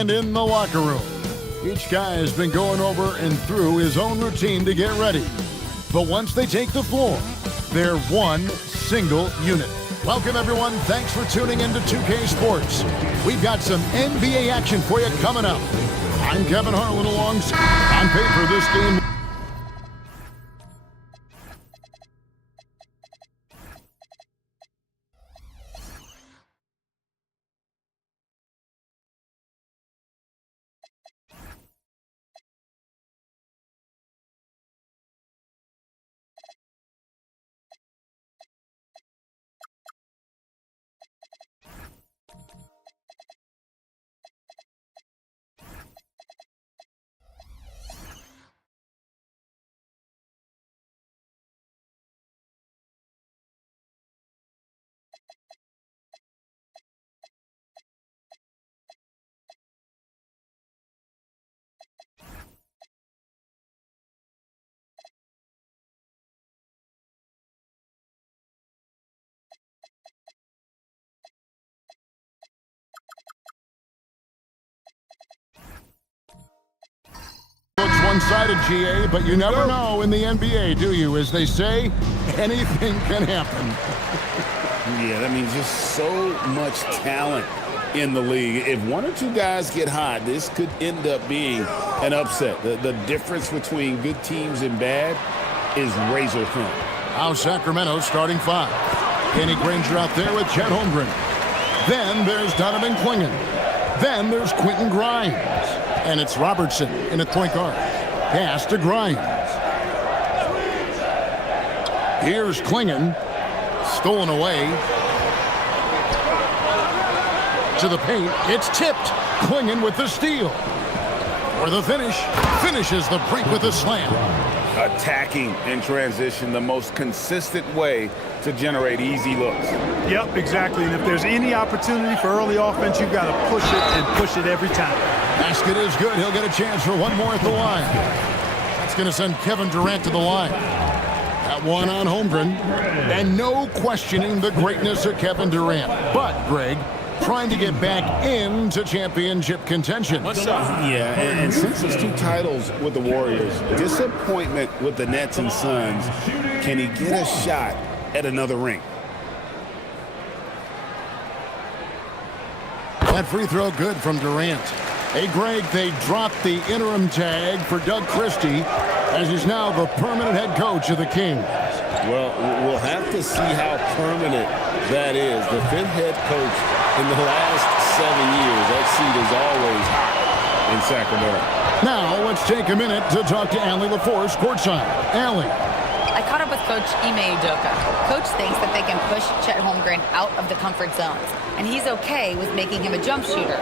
And in the locker room, each guy has been going over and through his own routine to get ready. But once they take the floor, they're one single unit. Welcome, everyone. Thanks for tuning into 2K Sports. We've got some NBA action for you coming up. I'm Kevin Harlan alongside. On paper, this game... Looks one-sided, GA, but you never know in the NBA, do you? As they say, anything can happen. Yeah, that means just so much talent in the league. If one or two guys get hot, this could end up being an upset. The difference between good teams and bad is razor thin. Now Sacramento starting five. Danny Granger out there with Chet Holmgren. Then there's Donovan Clingan. Then there's Quentin Grimes. And it's Robertson in at point guard. Pass to Grimes. Here's Clingan. Stolen away. To the paint. It's tipped. Clingan with the steal. For the finish. Finishes the break with a slam. Attacking in transition, the most consistent way to generate easy looks. Yep, exactly. And if there's any opportunity for early offense, you've got to push it and push it every time. Basket is good. He'll get a chance for one more at the line. That's going to send Kevin Durant to the line. That one on Holmgren. And no questioning the greatness of Kevin Durant. But, Greg, trying to get back into championship contention. Yeah, and since his 2 titles with the Warriors, disappointment with the Nets and Suns, can he get a shot at another ring? That free throw good from Durant. Hey, Greg, they dropped the interim tag for Doug Christie, as he's now the permanent head coach of the Kings. Well, we'll have to see how permanent that is. The 5th head coach in the last 7 years. That seat is always hot in Sacramento. Now, let's take a minute to talk to Allie LaForce courtside. Allie. I caught up with Coach Ime Udoka. Coach thinks that they can push Chet Holmgren out of the comfort zones, and he's okay with making him a jump shooter.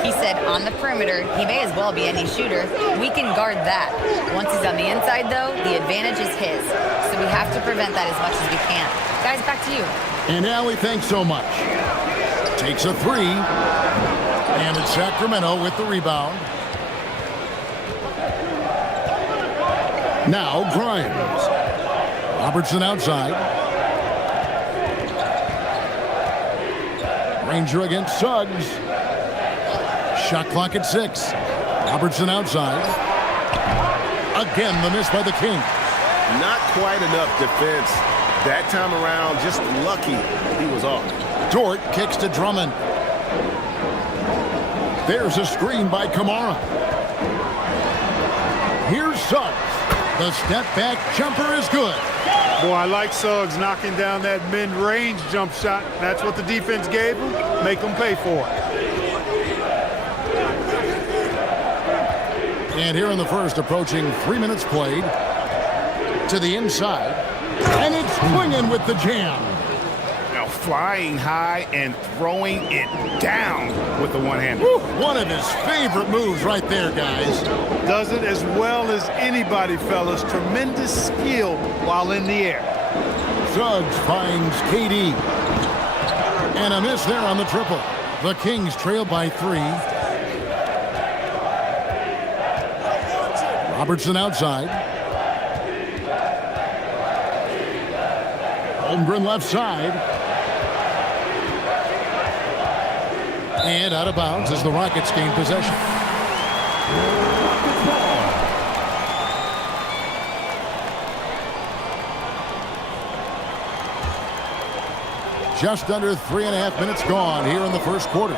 He said on the perimeter, he may as well be any shooter. We can guard that. Once he's on the inside, though, the advantage is his. So we have to prevent that as much as we can. Guys, back to you. And Allie, thanks so much. Takes a three. And it's Sacramento with the rebound. Now Grimes. Robertson outside. Granger against Suggs. Shot clock at 6. Robertson outside. Again, the miss by the Kings. Not quite enough defense that time around. Just lucky he was off. Dort kicks to Drummond. There's a screen by Kamara. Here's Suggs. The step-back jumper is good. Boy, I like Suggs knocking down that mid-range jump shot. That's what the defense gave him. Make them pay for it. And here in the first, approaching 3 minutes played. To the inside. And it's Clingan with the jam. Now flying high and throwing it down with the one-hander. One of his favorite moves right there, guys. Does it as well as anybody, fellas. Tremendous skill while in the air. Suggs finds KD. And a miss there on the triple. The Kings trail by 3. Robertson outside. Holmgren left side. And out of bounds as the Rockets gain possession. Just under 3.5 minutes gone here in the first quarter.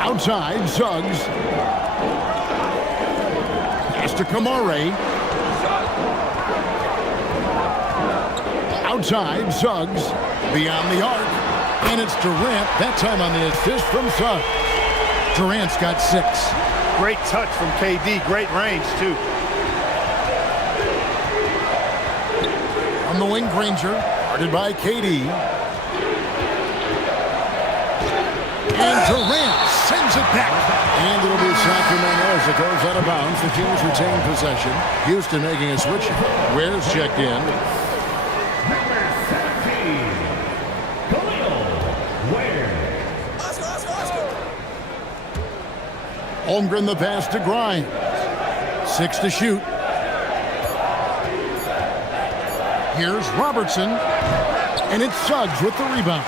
Outside, Suggs. Pass to Kamare. Outside, Suggs. Beyond the arc. And it's Durant, that time on the assist from Suggs. Durant's got 6. Great touch from KD. Great range, too. On the wing, Granger. Guarded by KD. And Durant sends it back. And it'll be Sacramento as it goes out of bounds. The Kings retain possession. Houston making a switch. Ware's checked in. Holmgren the pass to Grimes. 6 to shoot. Here's Robertson. And it's Suggs with the rebound.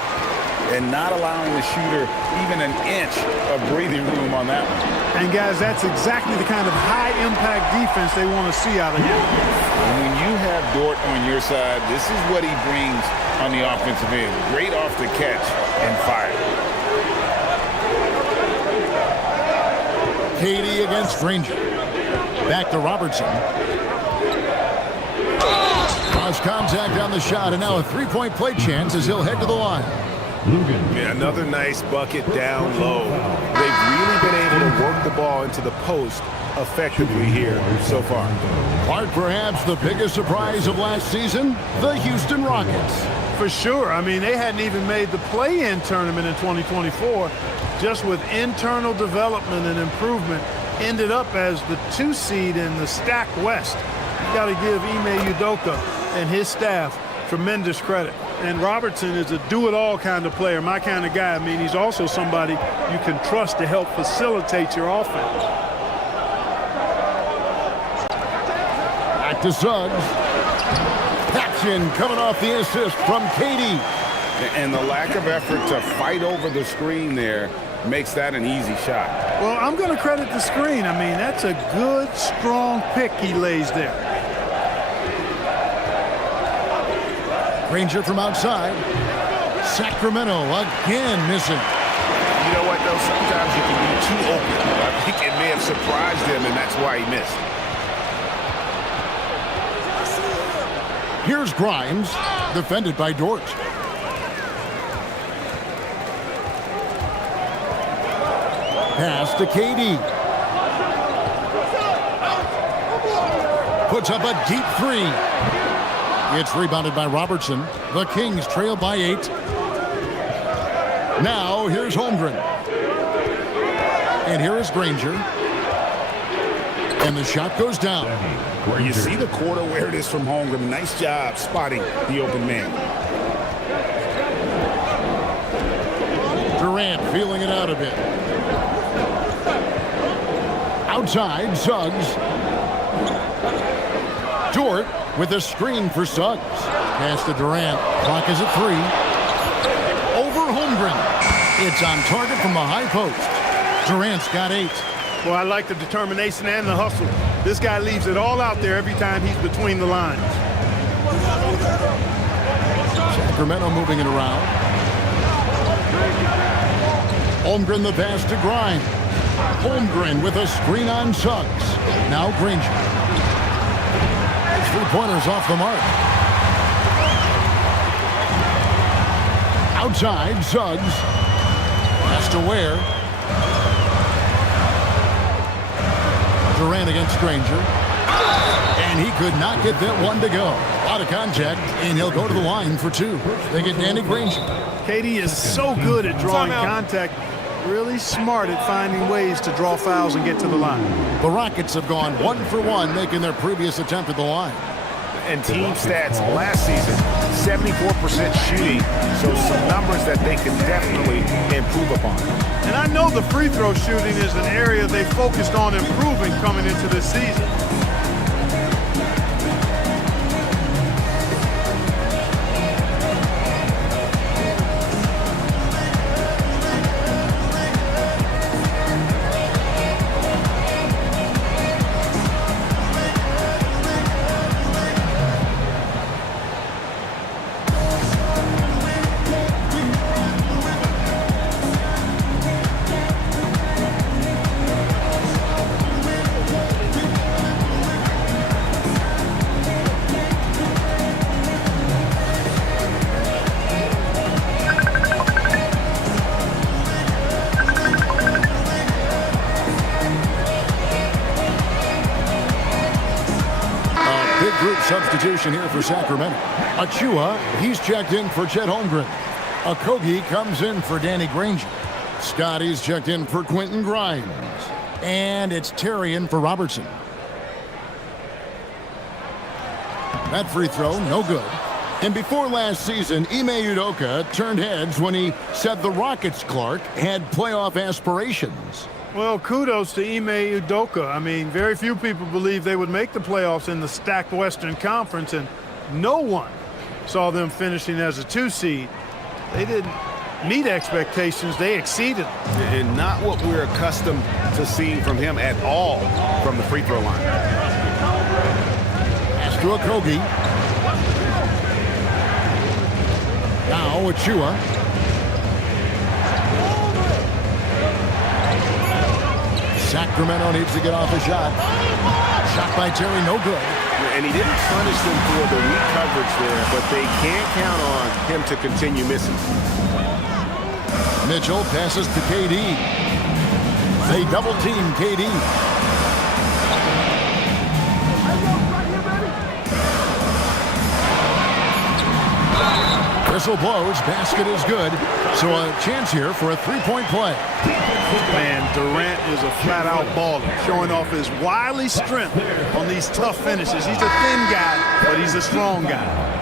And not allowing the shooter even an inch of breathing room on that one. And, guys, that's exactly the kind of high-impact defense they want to see out of him. When you have Dort on your side, this is what he brings on the offensive end. Great off the catch and fire. KD against Granger. Back to Robertson. Cross contact on the shot, and now a three-point play chance as he'll head to the line. Yeah, another nice bucket down low. They've really been able to work the ball into the post effectively here so far. Part perhaps the biggest surprise of last season, the Houston Rockets. For sure. I mean, they hadn't even made the play-in tournament in 2024. Just with internal development and improvement, ended up as the 2 seed in the stacked West. You got to give Ime Udoka and his staff tremendous credit. And Robertson is a do-it-all kind of player, my kind of guy. I mean, he's also somebody you can trust to help facilitate your offense. Back to Suggs. Paxson coming off the assist from KD. And the lack of effort to fight over the screen there makes that an easy shot. Well, I'm going to credit the screen. I mean, that's a good, strong pick he lays there. Granger from outside. Sacramento again missing. You know what, though? Sometimes you can be too open. I think it may have surprised him, and that's why he missed. Here's Grimes, defended by Dort. Pass to KD. Puts up a deep 3. It's rebounded by Robertson. The Kings trail by 8. Now here's Holmgren. And here is Granger. And the shot goes down. Where you see the court awareness from Holmgren. Nice job spotting the open man. Durant feeling it out a bit. Outside, Suggs. Dort with a screen for Suggs. Pass to Durant. Clock is at 3. Over Holmgren. It's on target from the high post. Durant's got 8. Well, I like the determination and the hustle. This guy leaves it all out there every time he's between the lines. Sacramento moving it around. Holmgren the pass to Grimes. Holmgren with a screen on Suggs. Now Granger. 3-pointers off the mark. Outside, Suggs. Pass to Ware. Durant against Granger. And he could not get that one to go. Out of contact, and he'll go to the line for 2. They get Danny Granger. KD is so good at drawing contact. Really smart at finding ways to draw fouls and get to the line. The Rockets have gone 1 for 1, making their previous attempt at the line. And team stats last season, 74% shooting, so some numbers that they can definitely improve upon. And I know the free throw shooting is an area they focused on improving coming into this season. substitution here for Sacramento. Achua, he's checked in for Chet Holmgren. Okogie comes in for Danny Granger. Scotty's checked in for Quentin Grimes. And it's Terry in for Robertson. That free throw, no good. And before last season, Ime Udoka turned heads when he said the Rockets, Clark, had playoff aspirations. Well, kudos to Ime Udoka. I mean, very few people believe they would make the playoffs in the stacked Western Conference, and no one saw them finishing as a 2 seed. They didn't meet expectations. They exceeded. And not what we're accustomed to seeing from him at all from the free throw line. Pass to Okogie. Now Achua. Sacramento needs to get off a shot. Shot by Terry, no good. And he didn't punish them for the weak coverage there, but they can't count on him to continue missing. Mitchell passes to KD. They double team KD. Whistle blows, basket is good. So a chance here for a three-point play. Man, Durant is a flat-out baller, showing off his wily strength on these tough finishes. He's a thin guy, but he's a strong guy.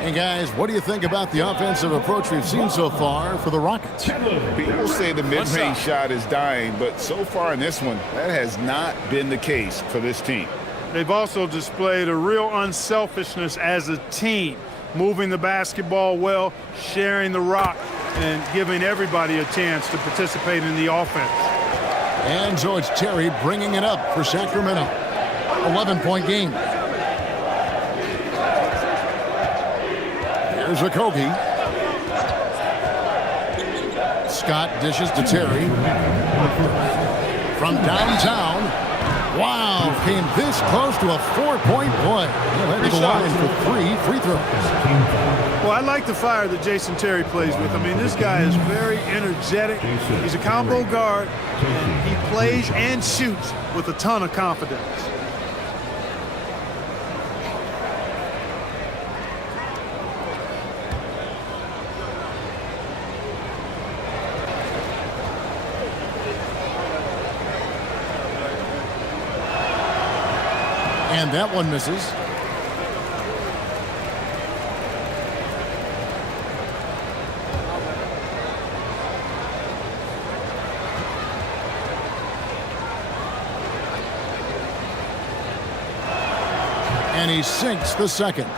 Hey, guys, what do you think about the offensive approach we've seen so far for the Rockets? People say the mid-range shot is dying, but so far in this one, that has not been the case for this team. They've also displayed a real unselfishness as a team, moving the basketball well, sharing the rock, and giving everybody a chance to participate in the offense. And so it's Terry bringing it up for Sacramento. 11-point game. Here's Okogie. Scott dishes to Terry. From downtown. Wow, came this close to a 4-point play. He'll head to the line for 3 free throws. Well, I like the fire that Jason Terry plays with. I mean, this guy is very energetic. He's a combo guard, and he plays and shoots with a ton of confidence. And that one misses. And he sinks the second.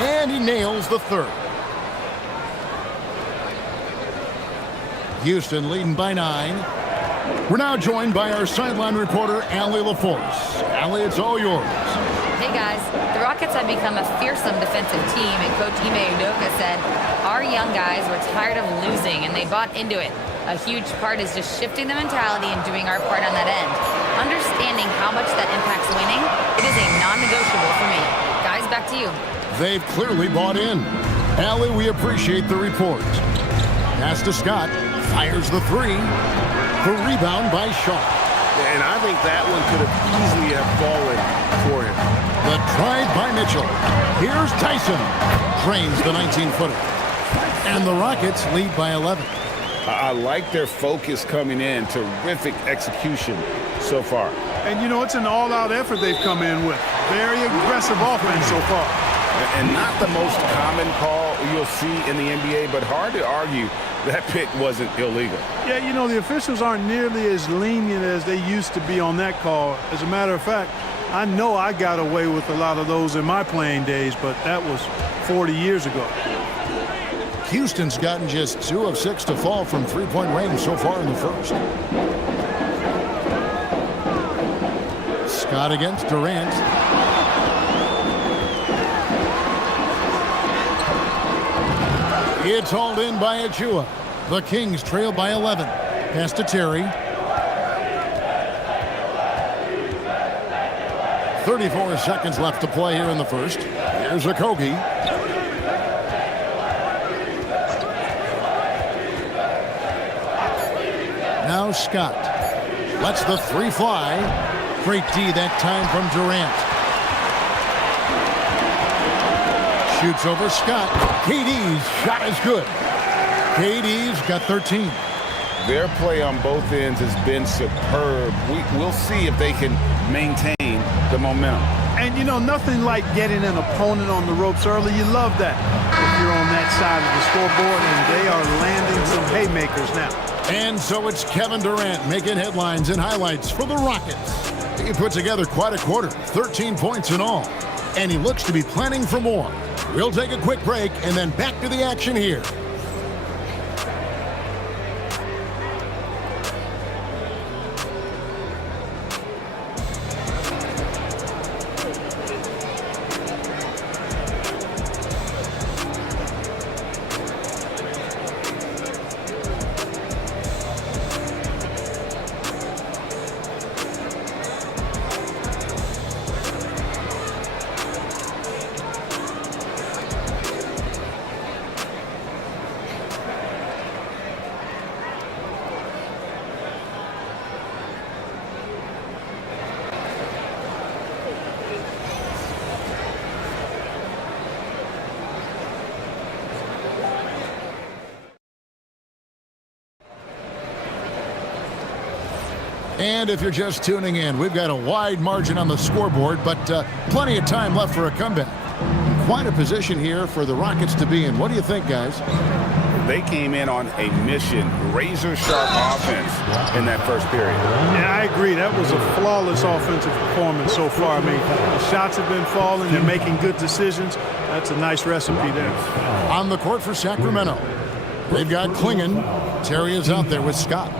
And he nails the third. Houston leading by 9. We're now joined by our sideline reporter, Allie LaForce. Allie, it's all yours. Hey guys, the Rockets have become a fearsome defensive team, and Coach Ime Udoka said, our young guys were tired of losing and they bought into it. A huge part is just shifting the mentality and doing our part on that end. Understanding how much that impacts winning, it is a non-negotiable for me. Guys, back to you. They've clearly bought in. Allie, we appreciate the report. Pass to Scott. Fires the 3. The rebound by Shaw. And I think that one could have easily have fallen for him. The drive by Mitchell. Here's Tyson. Drains the 19-footer. And the Rockets lead by 11. I like their focus coming in. Terrific execution so far. And, you know, it's an all-out effort they've come in with. Very aggressive offense so far. And not the most common call you'll see in the NBA, but hard to argue that pick wasn't illegal. Yeah, you know, the officials aren't nearly as lenient as they used to be on that call. As a matter of fact, I know I got away with a lot of those in my playing days, but that was 40 years ago. Houston's gotten just 2 of 6 to fall from three-point range so far in the first. Scott against Durant. It's hauled in by Achua. The Kings trail by 11. Pass to Terry. 34 seconds left to play here in the first. Here's Okogie. Now Scott lets the three fly. Great D that time from Durant. Shoots over Scott. KD's shot is good. KD's got 13. Their play on both ends has been superb. We'll see if they can maintain the momentum. And, you know, nothing like getting an opponent on the ropes early. You love that if you're on that side of the scoreboard, and they are landing some haymakers now. And so it's Kevin Durant making headlines and highlights for the Rockets. He put together quite a quarter, 13 points in all. And he looks to be planning for more. We'll take a quick break and then back to the action here. And if you're just tuning in, we've got a wide margin on the scoreboard, but plenty of time left for a comeback. Quite a position here for the Rockets to be in. What do you think, guys? They came in on a mission, razor-sharp offense in that first period. Yeah, I agree. That was a flawless offensive performance so far. I mean, the shots have been falling. They're making good decisions. That's a nice recipe there. On the court for Sacramento, they've got Klingon. Terry is out there with Scott.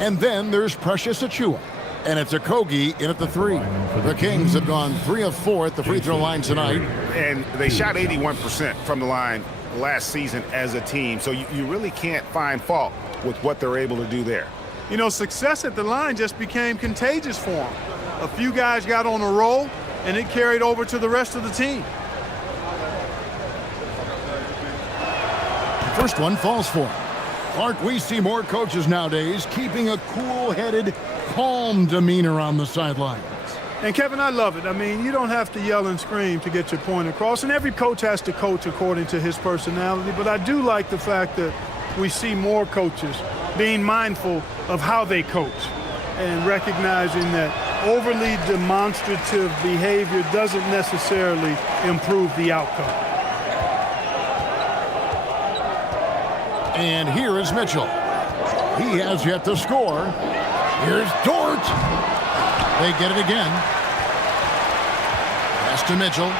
And then there's Precious Achiuwa. And it's Okogie in at the three. The Kings have gone 3 of 4 at the free throw line tonight. And they shot 81% from the line last season as a team. So you really can't find fault with what they're able to do there. You know, success at the line just became contagious for them. A few guys got on a roll, and it carried over to the rest of the team. First one falls for him. Clark, we see more coaches nowadays keeping a cool-headed, calm demeanor on the sidelines. And, Kevin, I love it. I mean, you don't have to yell and scream to get your point across, and every coach has to coach according to his personality. But I do like the fact that we see more coaches being mindful of how they coach and recognizing that overly demonstrative behavior doesn't necessarily improve the outcome. And here is Mitchell. He has yet to score. Here's Dort. They get it again. Pass to Mitchell.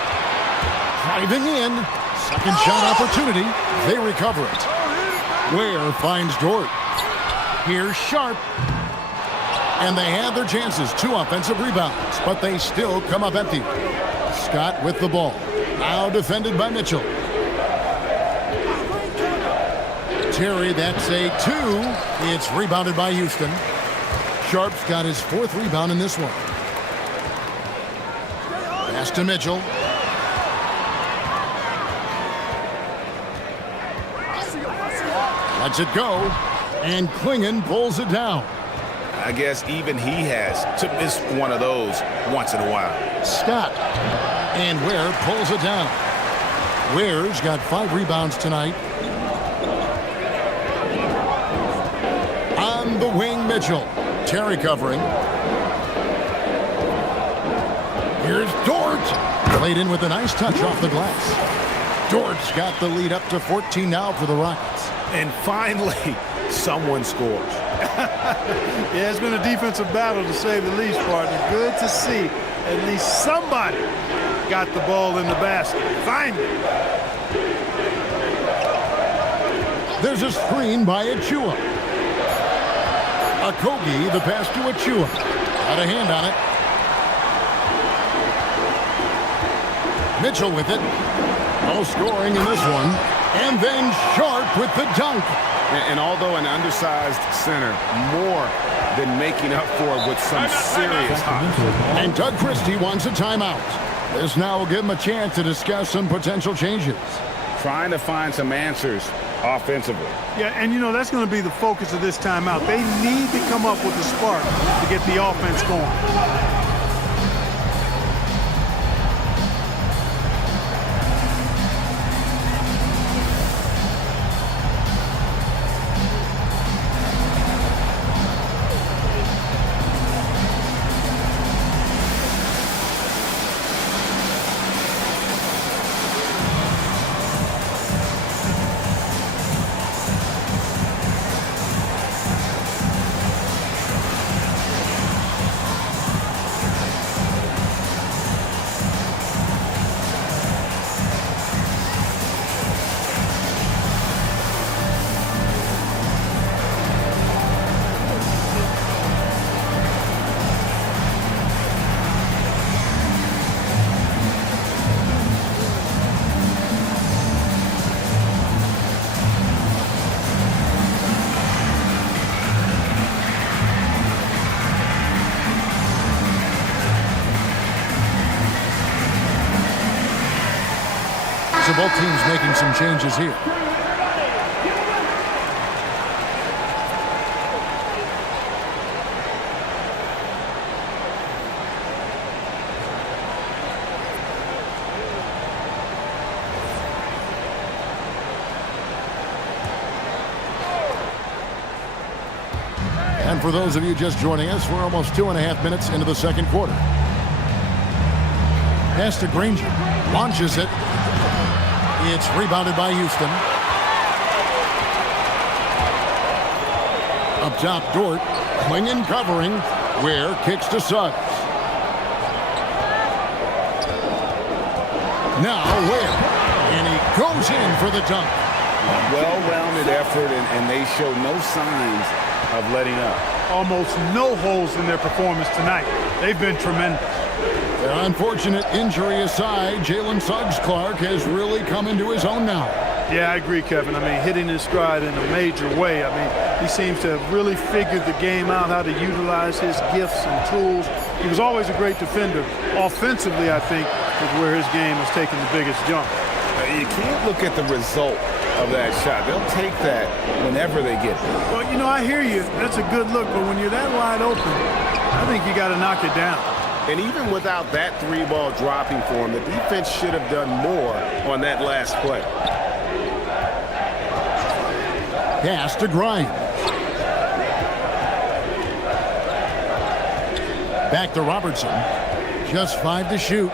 Driving in. Second shot opportunity. They recover it. Ware finds Dort. Here's Sharp. And they had their chances. 2 offensive rebounds, but they still come up empty. Scott with the ball. Now defended by Mitchell. Terry, that's a 2. It's rebounded by Houston. Sharp's got his 4th rebound in this one. Pass to Mitchell. Lets it go. And Klingon pulls it down. I guess even he has to miss one of those once in a while. Scott. And Ware pulls it down. Ware's got 5 rebounds tonight. On the wing, Mitchell. Terry covering. Here's Dort. Played in with a nice touch off the glass. Dort's got the lead up to 14 now for the Rockets. And finally, someone scores. Yeah, it's been a defensive battle to say the least, partner. Good to see at least somebody got the ball in the basket. Finally. There's a screen by Achiuwa. Okogie, the pass to Achiuwa. Got a hand on it. Mitchell with it. No scoring in this one. And then Sharp with the dunk. And although an undersized center, more than making up for it with some serious hops. And Doug Christie wants a timeout. This now will give him a chance to discuss some potential changes. Trying to find some answers offensively. Yeah, and you know, that's going to be the focus of this timeout. They need to come up with a spark to get the offense going. So both teams making some changes here. And for those of you just joining us, we're almost 2.5 minutes into the second quarter. Pass to Granger. Launches it. It's rebounded by Houston. Up top, Dort. Klingon covering. Ware kicks to Suggs. Now Ware. And he goes in for the dunk. Well-rounded effort, and they show no signs of letting up. Almost no holes in their performance tonight. They've been tremendous. Unfortunate injury aside, Jalen Suggs-Clark has really come into his own now. Yeah, I agree, Kevin. I mean, hitting his stride in a major way. I mean, he seems to have really figured the game out, how to utilize his gifts and tools. He was always a great defender. Offensively, I think, is where his game has taken the biggest jump. You can't look at the result of that shot. They'll take that whenever they get it. Well, you know, I hear you. That's a good look, but when you're that wide open, I think you got to knock it down. And even without that three ball dropping for him, the defense should have done more on that last play. Pass to Grimes. Back to Robertson. Just 5 to shoot.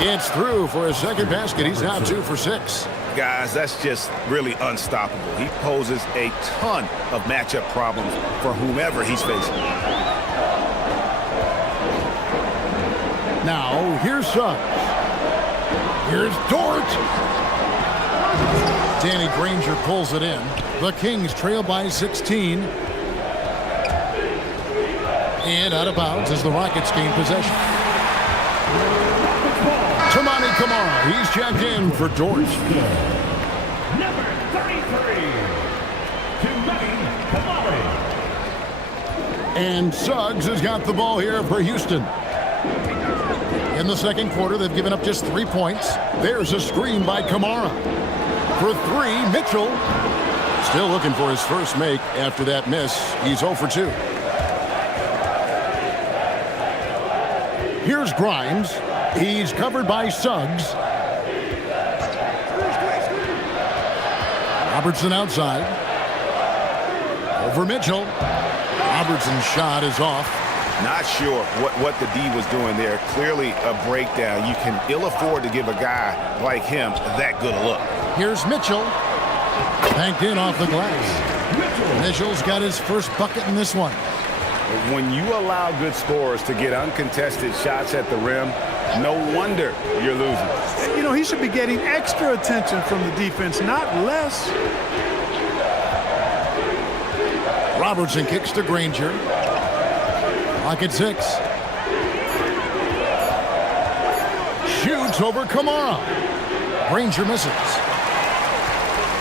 It's through for his second basket. He's now 2 for 6. Guys, that's just really unstoppable. He poses a ton of matchup problems for whomever he's facing. Now, here's Suggs. Here's Dort. Danny Granger pulls it in. The Kings trail by 16. And out of bounds as the Rockets gain possession. Toumani Camara, he's checked in for Dort. Number 33, Toumani Camara. And Suggs has got the ball here for Houston. In the second quarter, they've given up just 3 points. There's a screen by Camara. For 3, Mitchell. Still looking for his first make after that miss. He's 0 for 2. Here's Grimes. He's covered by Suggs. Robertson outside. Over Mitchell. Robertson's shot is off. Not sure what the D was doing there. Clearly a breakdown. You can ill afford to give a guy like him that good a look. Here's Mitchell. Banked in off the glass. Mitchell's got his first bucket in this one. When you allow good scorers to get uncontested shots at the rim, no wonder you're losing. You know, he should be getting extra attention from the defense, not less. Robertson kicks to Granger. Clock at 6. Shoots over Camara. Granger misses.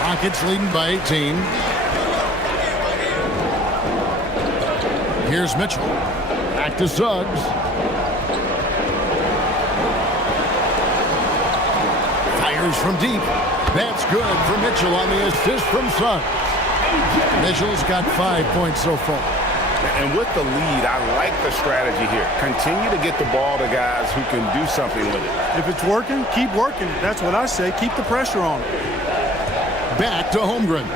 Rockets leading by 18. Here's Mitchell. Back to Suggs. Fires from deep. That's good for Mitchell on the assist from Suggs. Mitchell's got 5 points so far. And with the lead, I like the strategy here. Continue to get the ball to guys who can do something with it. If it's working, keep working it. That's what I say. Keep the pressure on it. Back to Holmgren.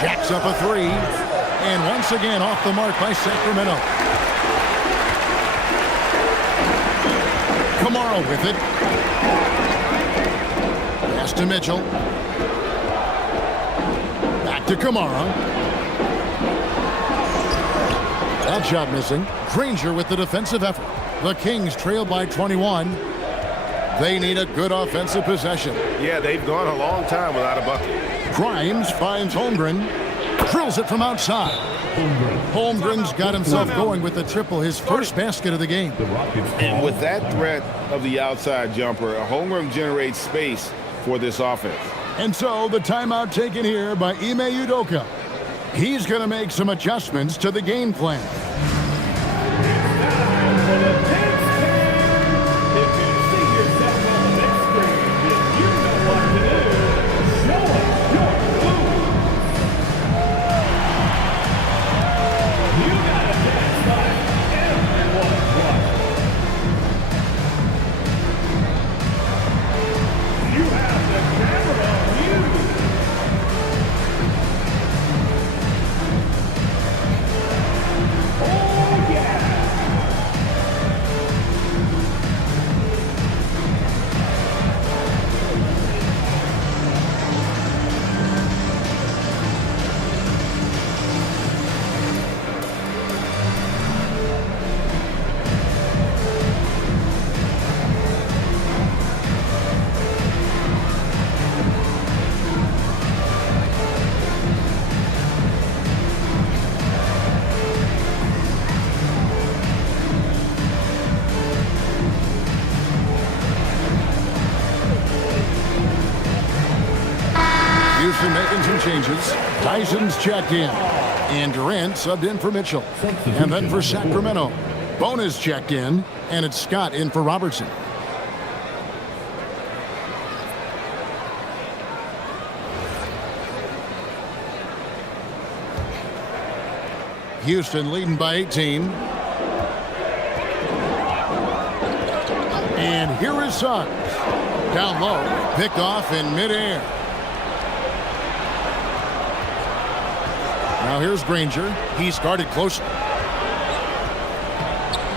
Jacks up a three. And once again off the mark by Sacramento. Kamara with it. Pass to Mitchell. Back to Kamara. That shot missing. Granger with the defensive effort. The Kings trail by 21. They need a good offensive possession. Yeah, they've gone a long time without a bucket. Grimes finds Holmgren. Drills it from outside. Holmgren's got himself going with the triple, his first basket of the game. And with that threat of the outside jumper, Holmgren generates space for this offense. And so the timeout taken here by Ime Udoka. He's going to make some adjustments to the game plan. Houston making some changes. Tyson's checked in. And Durant subbed in for Mitchell. And then for Sacramento, Bonus checked in. And it's Scott in for Robertson. Houston leading by 18. And here is Suggs. Down low, picked off in midair. Now here's Granger. He's guarded closely.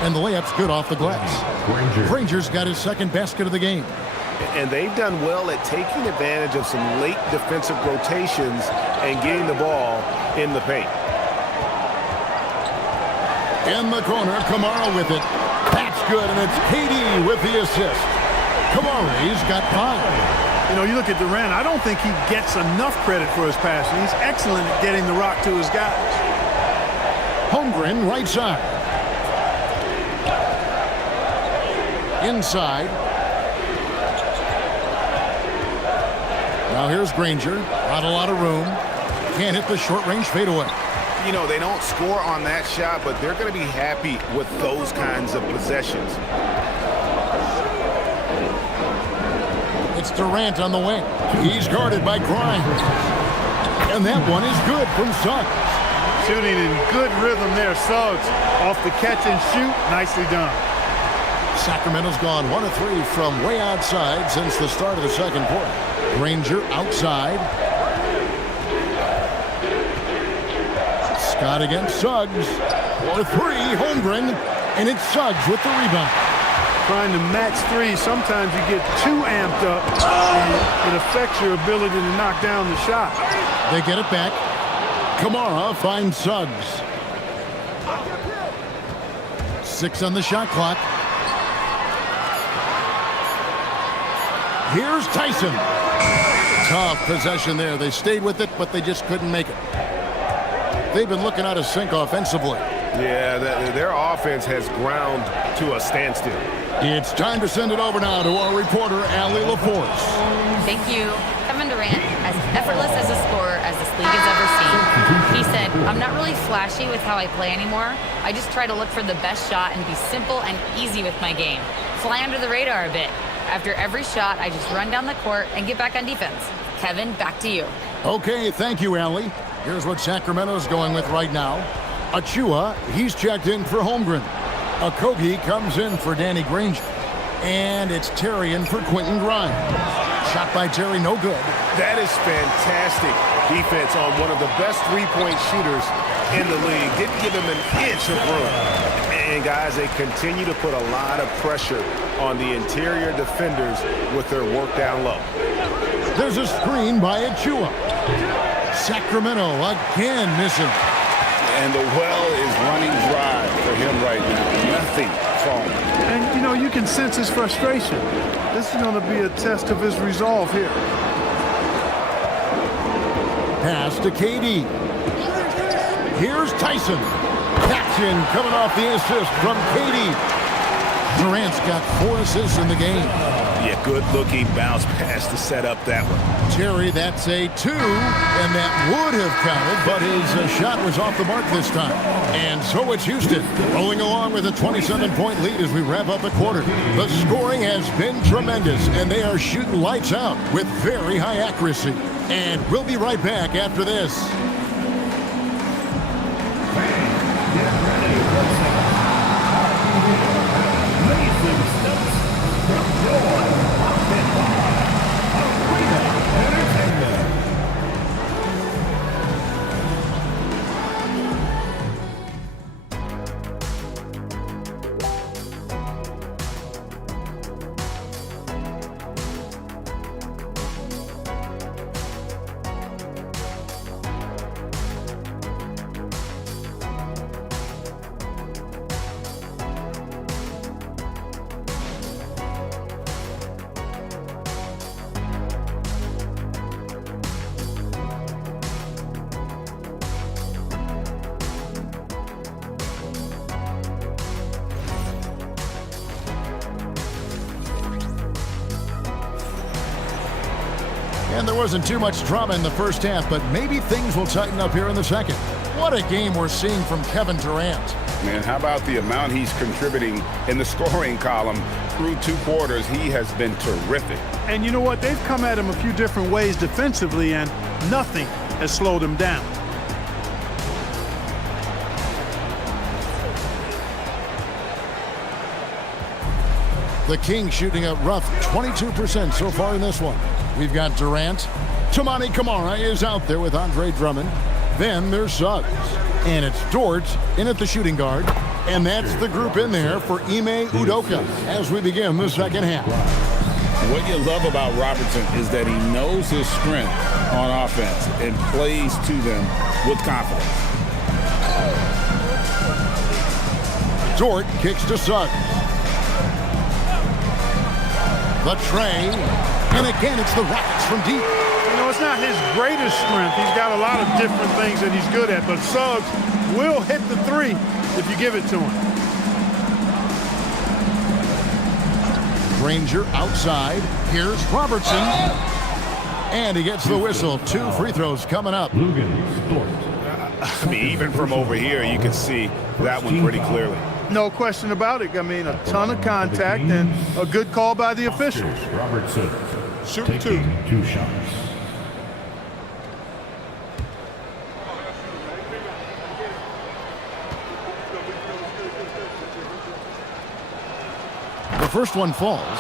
And the layup's good off the glass. Granger's got his second basket of the game. And they've done well at taking advantage of some late defensive rotations and getting the ball in the paint. In the corner, Kamara with it. That's good, and it's KD with the assist. Kamara's got 5. You know, you look at Durant, I don't think he gets enough credit for his passing. He's excellent at getting the rock to his guys. Holmgren, right side. Inside. Now here's Granger. Not a lot of room. Can't hit the short-range fadeaway. You know, they don't score on that shot, but they're going to be happy with those kinds of possessions. It's Durant on the wing. He's guarded by Grimes. And that one is good from Suggs. Shooting in good rhythm there, Suggs. Off the catch and shoot, nicely done. Sacramento's gone 1 of 3 from way outside since the start of the second quarter. Granger outside. Scott against Suggs. For 3, Holmgren. And it's Suggs with the rebound. Trying to match three, sometimes you get too amped up and it affects your ability to knock down the shot. They get it back. Kamara finds Suggs. 6 on the shot clock. Here's Tyson. Tough possession there. They stayed with it, but they just couldn't make it. They've been looking out of sync offensively. Yeah, their offense has ground to a standstill. It's time to send it over now to our reporter, Allie LaForce. Thank you. Kevin Durant, as effortless as a scorer as this league has ever seen. He said, "I'm not really flashy with how I play anymore. I just try to look for the best shot and be simple and easy with my game. Fly under the radar a bit. After every shot, I just run down the court and get back on defense." Kevin, back to you. Okay, thank you, Allie. Here's what Sacramento's going with right now. Achua, he's checked in for Holmgren. Okogie comes in for Danny Granger. And it's Terry in for Quentin Grimes. Shot by Terry, no good. That is fantastic defense on one of the best three-point shooters in the league. Didn't give him an inch of room. And, guys, they continue to put a lot of pressure on the interior defenders with their work down low. There's a screen by Achua. Sacramento again missing. And the well is running dry for him right now. Nothing falling. And, you know, you can sense his frustration. This is going to be a test of his resolve here. Pass to KD. Here's Tyson. Caption coming off the assist from KD. Durant's got 4 assists in the game. Yeah, good-looking bounce pass to set up that one. Terry, that's a 2, and that would have counted, but his shot was off the mark this time. And so it's Houston, rolling along with a 27-point lead as we wrap up the quarter. The scoring has been tremendous, and they are shooting lights out with very high accuracy. And we'll be right back after this. And there wasn't too much drama in the first half, but maybe things will tighten up here in the second. What a game we're seeing from Kevin Durant. Man, how about the amount he's contributing in the scoring column through 2 quarters? He has been terrific. And you know what? They've come at him a few different ways defensively, and nothing has slowed him down. The Kings shooting a rough 22% so far in this one. We've got Durant. Toumani Camara is out there with Andre Drummond. Then there's Suggs. And it's Dort in at the shooting guard. And that's the group in there for Ime Udoka as we begin the second half. What you love about Robertson is that he knows his strength on offense and plays to them with confidence. Dort kicks to Suggs. The tray, and again it's the Rockets from deep. You know, it's not his greatest strength. He's got a lot of different things that he's good at, but Suggs will hit the 3 if you give it to him. Granger outside. Here's Robertson. And he gets the whistle. 2 free throws coming up. I mean, even from over here, you can see that one pretty clearly. No question about it. I mean, a ton of contact and a good call by the officials. Robertson Shooting 2. taking 2 shots. The first one falls.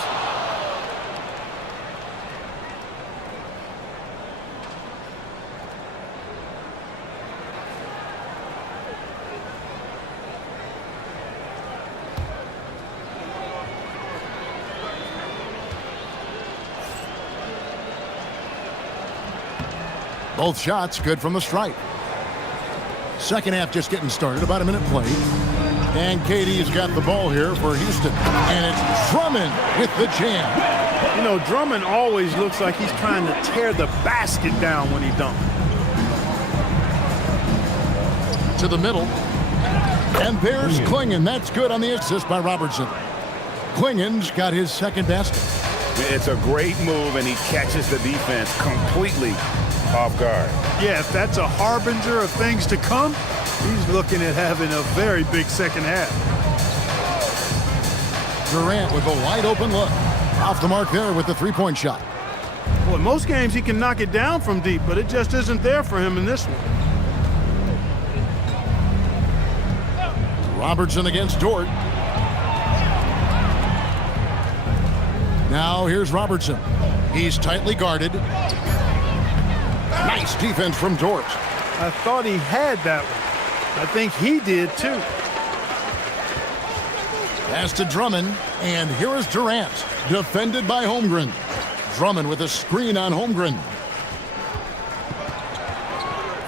Both shots good from the stripe. Second half just getting started, about a minute played. And KD's got the ball here for Houston. And it's Drummond with the jam. You know, Drummond always looks like he's trying to tear the basket down when he dunks. To the middle. And there's Klingon. That's good on the assist by Robertson. Klingen's got his second basket. It's a great move, and he catches the defense completely off guard. Yeah, if that's a harbinger of things to come, he's looking at having a very big second half. Durant with a wide open look. Off the mark there with the three-point shot. Well, in most games he can knock it down from deep, but it just isn't there for him in this one. Robertson against Dort. Now here's Robertson. He's tightly guarded. Nice defense from Dort. I thought he had that one. I think he did too. Pass to Drummond, and here is Durant, defended by Holmgren. Drummond with a screen on Holmgren.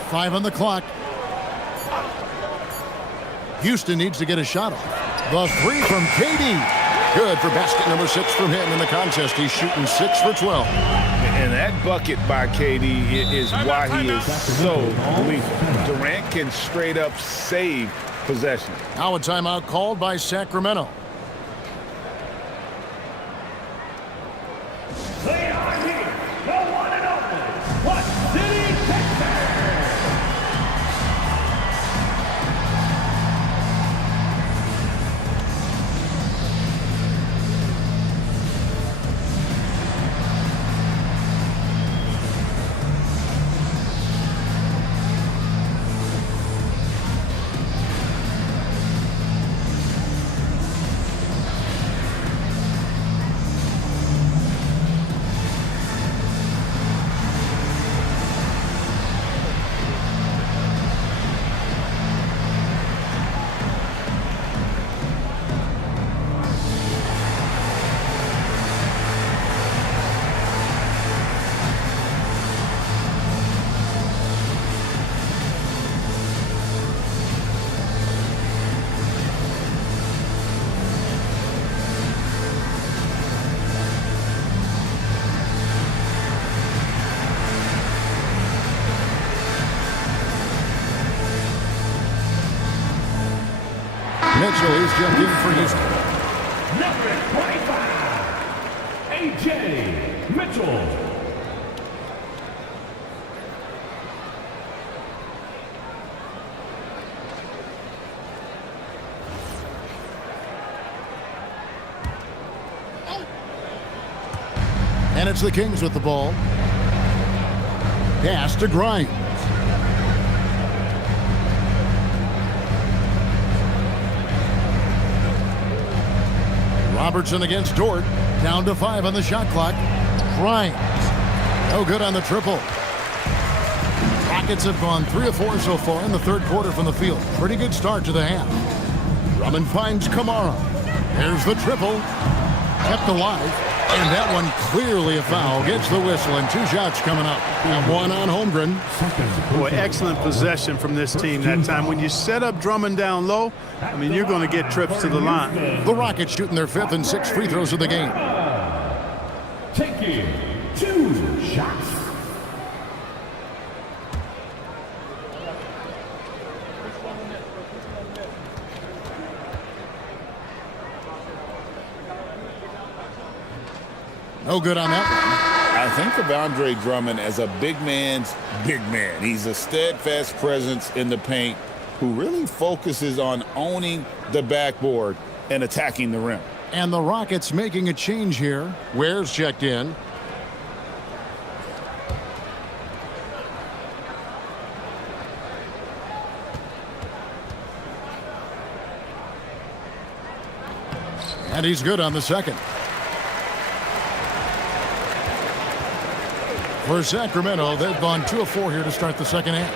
5 on the clock. Houston needs to get a shot off. The three from KD. Good for basket number 6 from him in the contest. He's shooting 6 for 12. And that bucket by KD is why he is so lethal. Durant can straight up save possession. Now a timeout called by Sacramento. They are here, the one and only What City Texans. Mitchell is jumped in for Houston. Number 25, A.J. Mitchell. And it's the Kings with the ball. Pass to Grimes. Robertson against Dort. Down to 5 on the shot clock. Grimes. No good on the triple. Rockets have gone 3 of 4 so far in the third quarter from the field. Pretty good start to the half. Drummond finds Kamara. There's the triple. Kept alive. And that one clearly a foul. Gets the whistle, and 2 shots coming up. And 1 on Holmgren. Boy, excellent possession from this team that time. When you set up Drummond down low, I mean, you're going to get trips to the line. The Rockets shooting their 5th and 6th free throws of the game. Taking 2 shots. No good on that one. I think of Andre Drummond as a big man's big man. He's a steadfast presence in the paint who really focuses on owning the backboard and attacking the rim. And the Rockets making a change here. Ware's checked in. And he's good on the second. For Sacramento, they've gone 2 of 4 here to start the second half.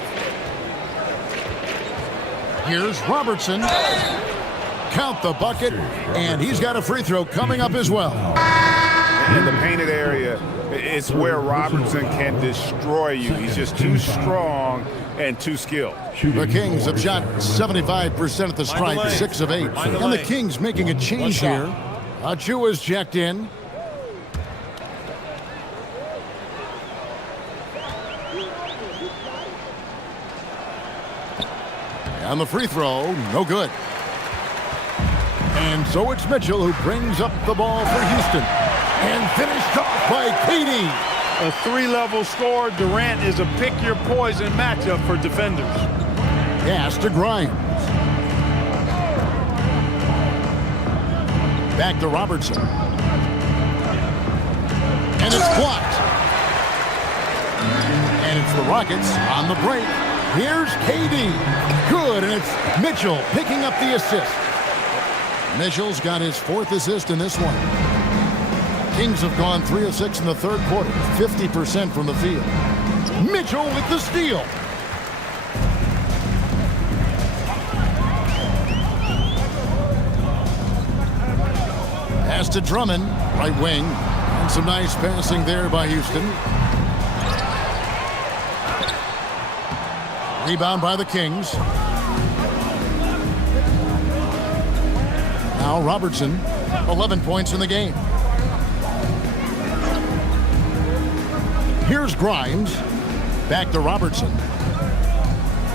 Here's Robertson. Count the bucket, and he's got a free throw coming up as well. In the painted area, it's where Robertson can destroy you. He's just too strong and too skilled. The Kings have shot 75% at the stripe, 6 of 8. And the Kings making a change here. Achua's checked in. And the free throw, no good. And so it's Mitchell who brings up the ball for Houston. And finished off by Katie. A 3-level score. Durant is a pick-your-poison matchup for defenders. Pass to Grimes. Back to Robertson. And it's blocked. And it's the Rockets on the break. Here's KD. Good, and it's Mitchell picking up the assist. Mitchell's got his 4th assist in this one. Kings have gone 3 of 6 in the 3rd quarter, 50% from the field. Mitchell with the steal. Pass to Drummond, right wing. And some nice passing there by Houston. Rebound by the Kings. Now Robertson, 11 points in the game. Here's Grimes. Back to Robertson.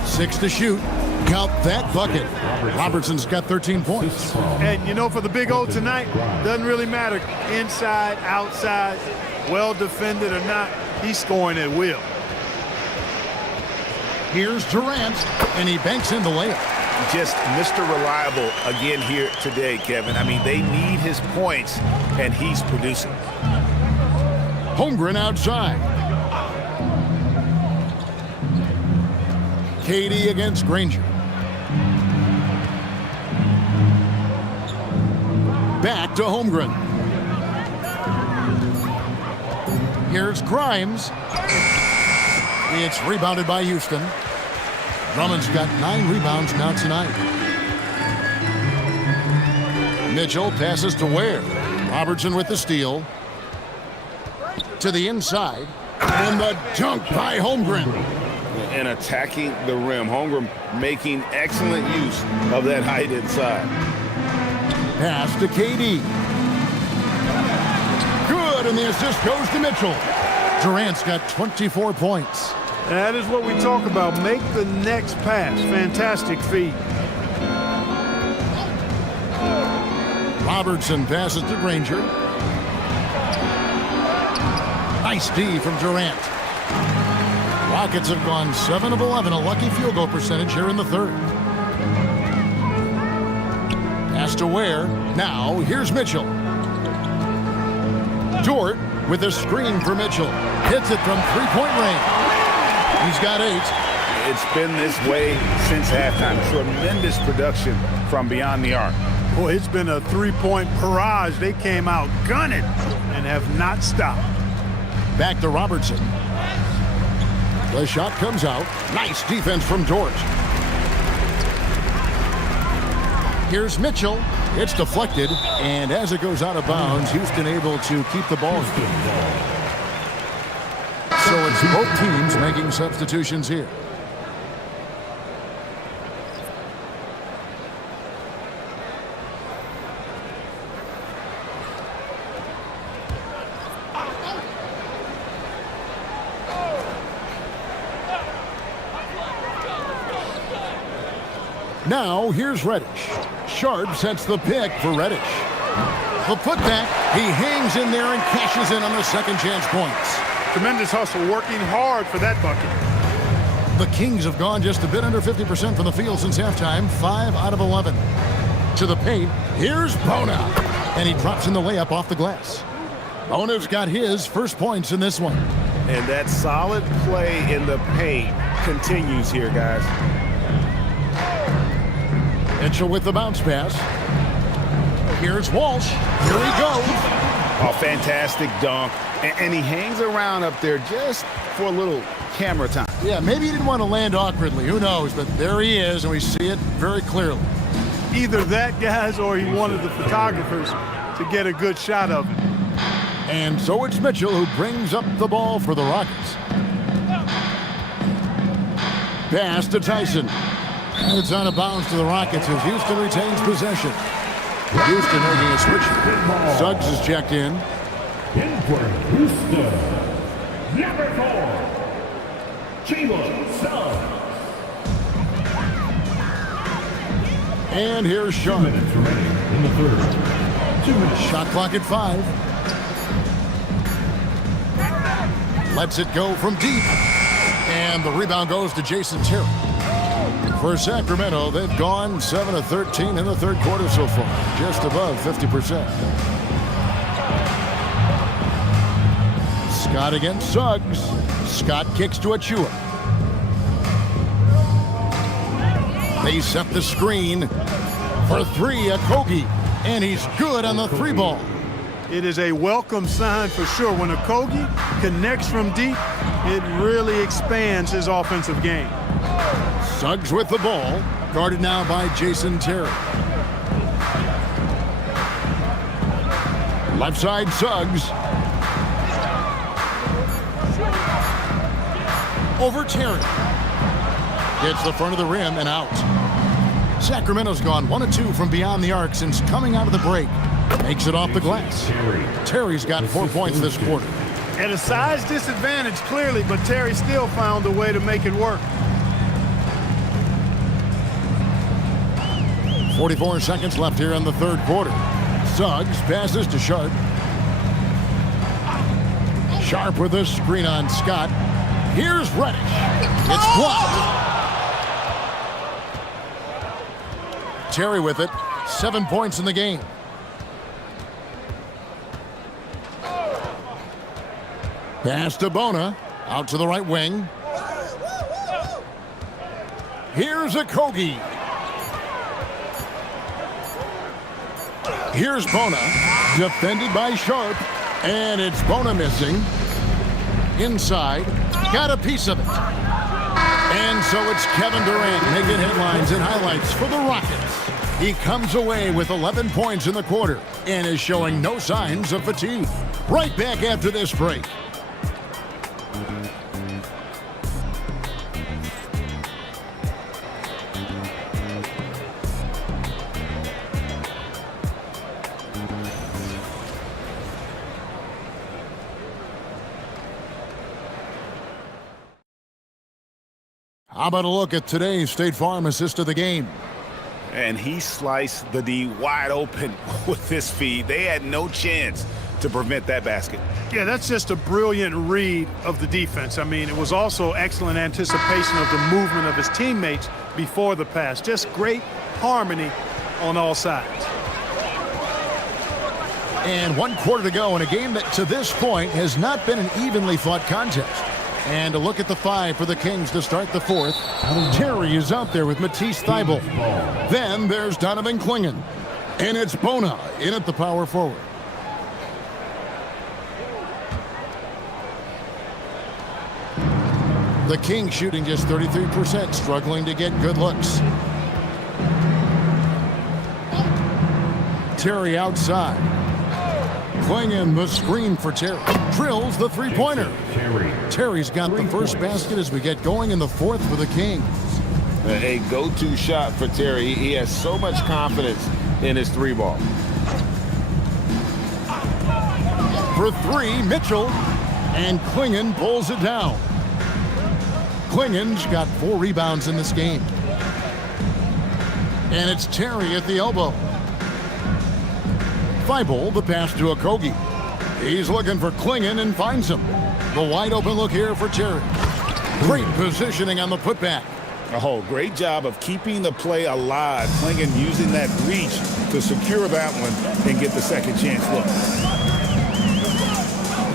6 to shoot. Count that bucket. Robertson's got 13 points. And, you know, for the Big O tonight, doesn't really matter. Inside, outside, well defended or not, he's scoring at will. Here's Durant, and he banks in the layup. Just Mr. Reliable again here today, Kevin. I mean, they need his points, and he's producing. Holmgren outside. KD against Granger. Back to Holmgren. Here's Grimes. It's rebounded by Houston. Drummond's got 9 rebounds now tonight. Mitchell passes to Ware. Robertson with the steal. To the inside. And the dunk by Holmgren. And attacking the rim. Holmgren making excellent use of that height inside. Pass to KD. Good, and the assist goes to Mitchell. Durant's got 24 points. That is what we talk about. Make the next pass. Fantastic feed. Robertson passes to Granger. Nice D from Durant. Rockets have gone 7 of 11, a lucky field goal percentage here in the 3rd. Pass to Ware. Now, here's Mitchell. Dort with a screen for Mitchell. Hits it from 3-point range. He's got 8. It's been this way since halftime. Tremendous production from beyond the arc. Boy, it's been a 3-point barrage. They came out gunning and have not stopped. Back to Robertson. The shot comes out. Nice defense from Dort. Here's Mitchell. It's deflected, and as it goes out of bounds, Houston able to keep the ball. So it's both teams making substitutions here. Now, here's Reddish. Sharp sets the pick for Reddish. The putback, he hangs in there and cashes in on the second chance points. Tremendous hustle, working hard for that bucket. The Kings have gone just a bit under 50% from the field since halftime, 5 out of 11. To the paint, here's Bona. And he drops in the layup off the glass. Bona's got his first points in this one. And that solid play in the paint continues here, guys. Mitchell with the bounce pass. Here's Walsh. Here he goes. A fantastic dunk. And he hangs around up there just for a little camera time. Yeah, maybe he didn't want to land awkwardly. Who knows? But there he is, and we see it very clearly. Either that, guys, or he wanted the photographers to get a good shot of it. And so it's Mitchell who brings up the ball for the Rockets. Pass to Tyson. And it's out of bounds to the Rockets as Houston retains possession. Houston making a switch. Suggs is checked in. In for Houston, number 4, Jalen Suggs. And here's Sharp. 2 minutes remaining in the third. 2 minutes. Shot clock at 5. Lets it go from deep. And the rebound goes to Jason Terry. For Sacramento, they've gone 7 of 13 in the third quarter so far, just above 50%. Scott against Suggs. Scott kicks to Achua. They set the screen for 3, Okogie, and he's good on the 3 ball. It is a welcome sign for sure. When Okogie connects from deep, it really expands his offensive game. Suggs with the ball, guarded now by Jason Terry. Left side, Suggs. Over Terry. Hits the front of the rim and out. Sacramento's gone 1 of 2 from beyond the arc since coming out of the break. Makes it off the glass. Terry's got 4 points this quarter. At a size disadvantage, clearly, but Terry still found a way to make it work. 44 seconds left here in the third quarter. Suggs passes to Sharp. Sharp with a screen on Scott. Here's Reddish. It's blocked. Terry with it. 7 points in the game. Pass to Bona. Out to the right wing. Here's Okogie. Here's Bona. Defended by Sharp. And it's Bona missing. Inside. Got a piece of it. And so it's Kevin Durant making headlines and highlights for the Rockets. He comes away with 11 points in the quarter and is showing no signs of fatigue. Right back after this break. How about a look at today's State Farm assist of the game? And he sliced the D wide open with this feed. They had no chance to prevent that basket. Yeah, that's just a brilliant read of the defense. I mean, it was also excellent anticipation of the movement of his teammates before the pass. Just great harmony on all sides. And 1 quarter to go in a game that to this point has not been an evenly fought contest. And a look at the 5 for the Kings to start the fourth. Terry is out there with Matisse Thybulle. Then there's Donovan Clingan. And it's Bona in at the power forward. The Kings shooting just 33%, struggling to get good looks. Terry outside. Clingan the screen for Terry. Drills the three-pointer. Terry's got the first basket as we get going in the fourth for the Kings. A go-to shot for Terry. He has so much confidence in his 3-ball. For 3, Mitchell. And Clingan pulls it down. Clingan's got 4 rebounds in this game. And it's Terry at the elbow. Thybulle, the pass to Okogie. He's looking for Clingan and finds him. The wide open look here for Terry. Great positioning on the putback. Oh, great job of keeping the play alive. Clingan using that reach to secure that one and get the second chance look.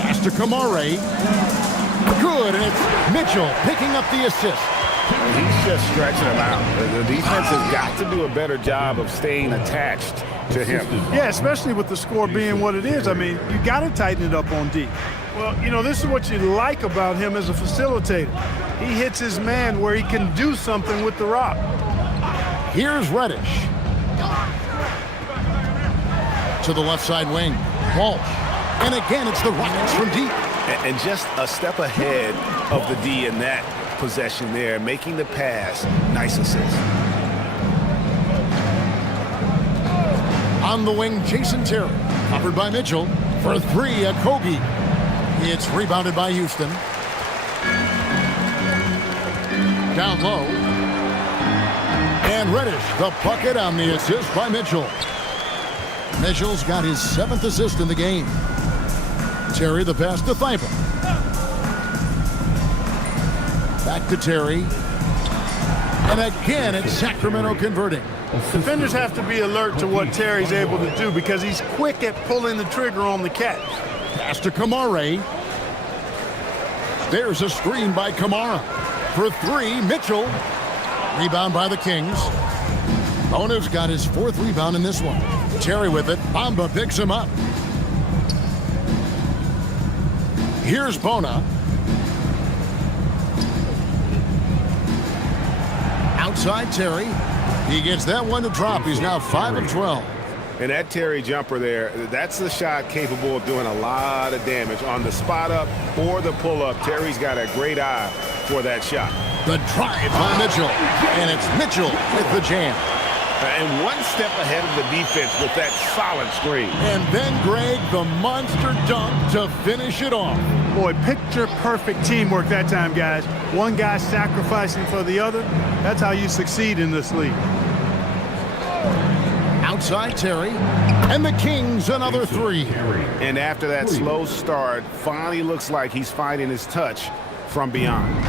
Pass to Kamare. Good, and it's Mitchell picking up the assist. He's just stretching him out. The defense has got to do a better job of staying attached to him. Yeah, especially with the score being what it is. I mean, you got to tighten it up on D. Well, you know, this is what you like about him as a facilitator. He hits his man where he can do something with the rock. Here's Reddish. To the left side wing. Walsh. And again, it's the Rockets from deep. And just a step ahead of the D in that possession there, making the pass. Nice assist. On the wing, Jason Terry. Covered by Mitchell. For 3, Okogie. It's rebounded by Houston. Down low. And Reddish, the bucket on the assist by Mitchell. Mitchell's got his 7th assist in the game. Terry the pass to Thibault. Back to Terry. And again, it's Sacramento converting. Defenders have to be alert to what Terry's able to do because he's quick at pulling the trigger on the catch. Pass to Kamara. There's a screen by Kamara. For 3, Mitchell. Rebound by the Kings. Bona's got his 4th rebound in this one. Terry with it. Bamba picks him up. Here's Bona. Outside Terry. He gets that one to drop. He's now 5 of 12. And that Terry jumper there, that's the shot capable of doing a lot of damage. On the spot up or the pull up, Terry's got a great eye for that shot. The drive by Mitchell. And it's Mitchell with the jam. And one step ahead of the defense with that solid screen. And then Greg, the monster dunk to finish it off. Boy, picture-perfect teamwork that time, guys. One guy sacrificing for the other. That's how you succeed in this league. Outside Terry. And the Kings another 3. And after that slow start, finally looks like he's finding his touch from beyond.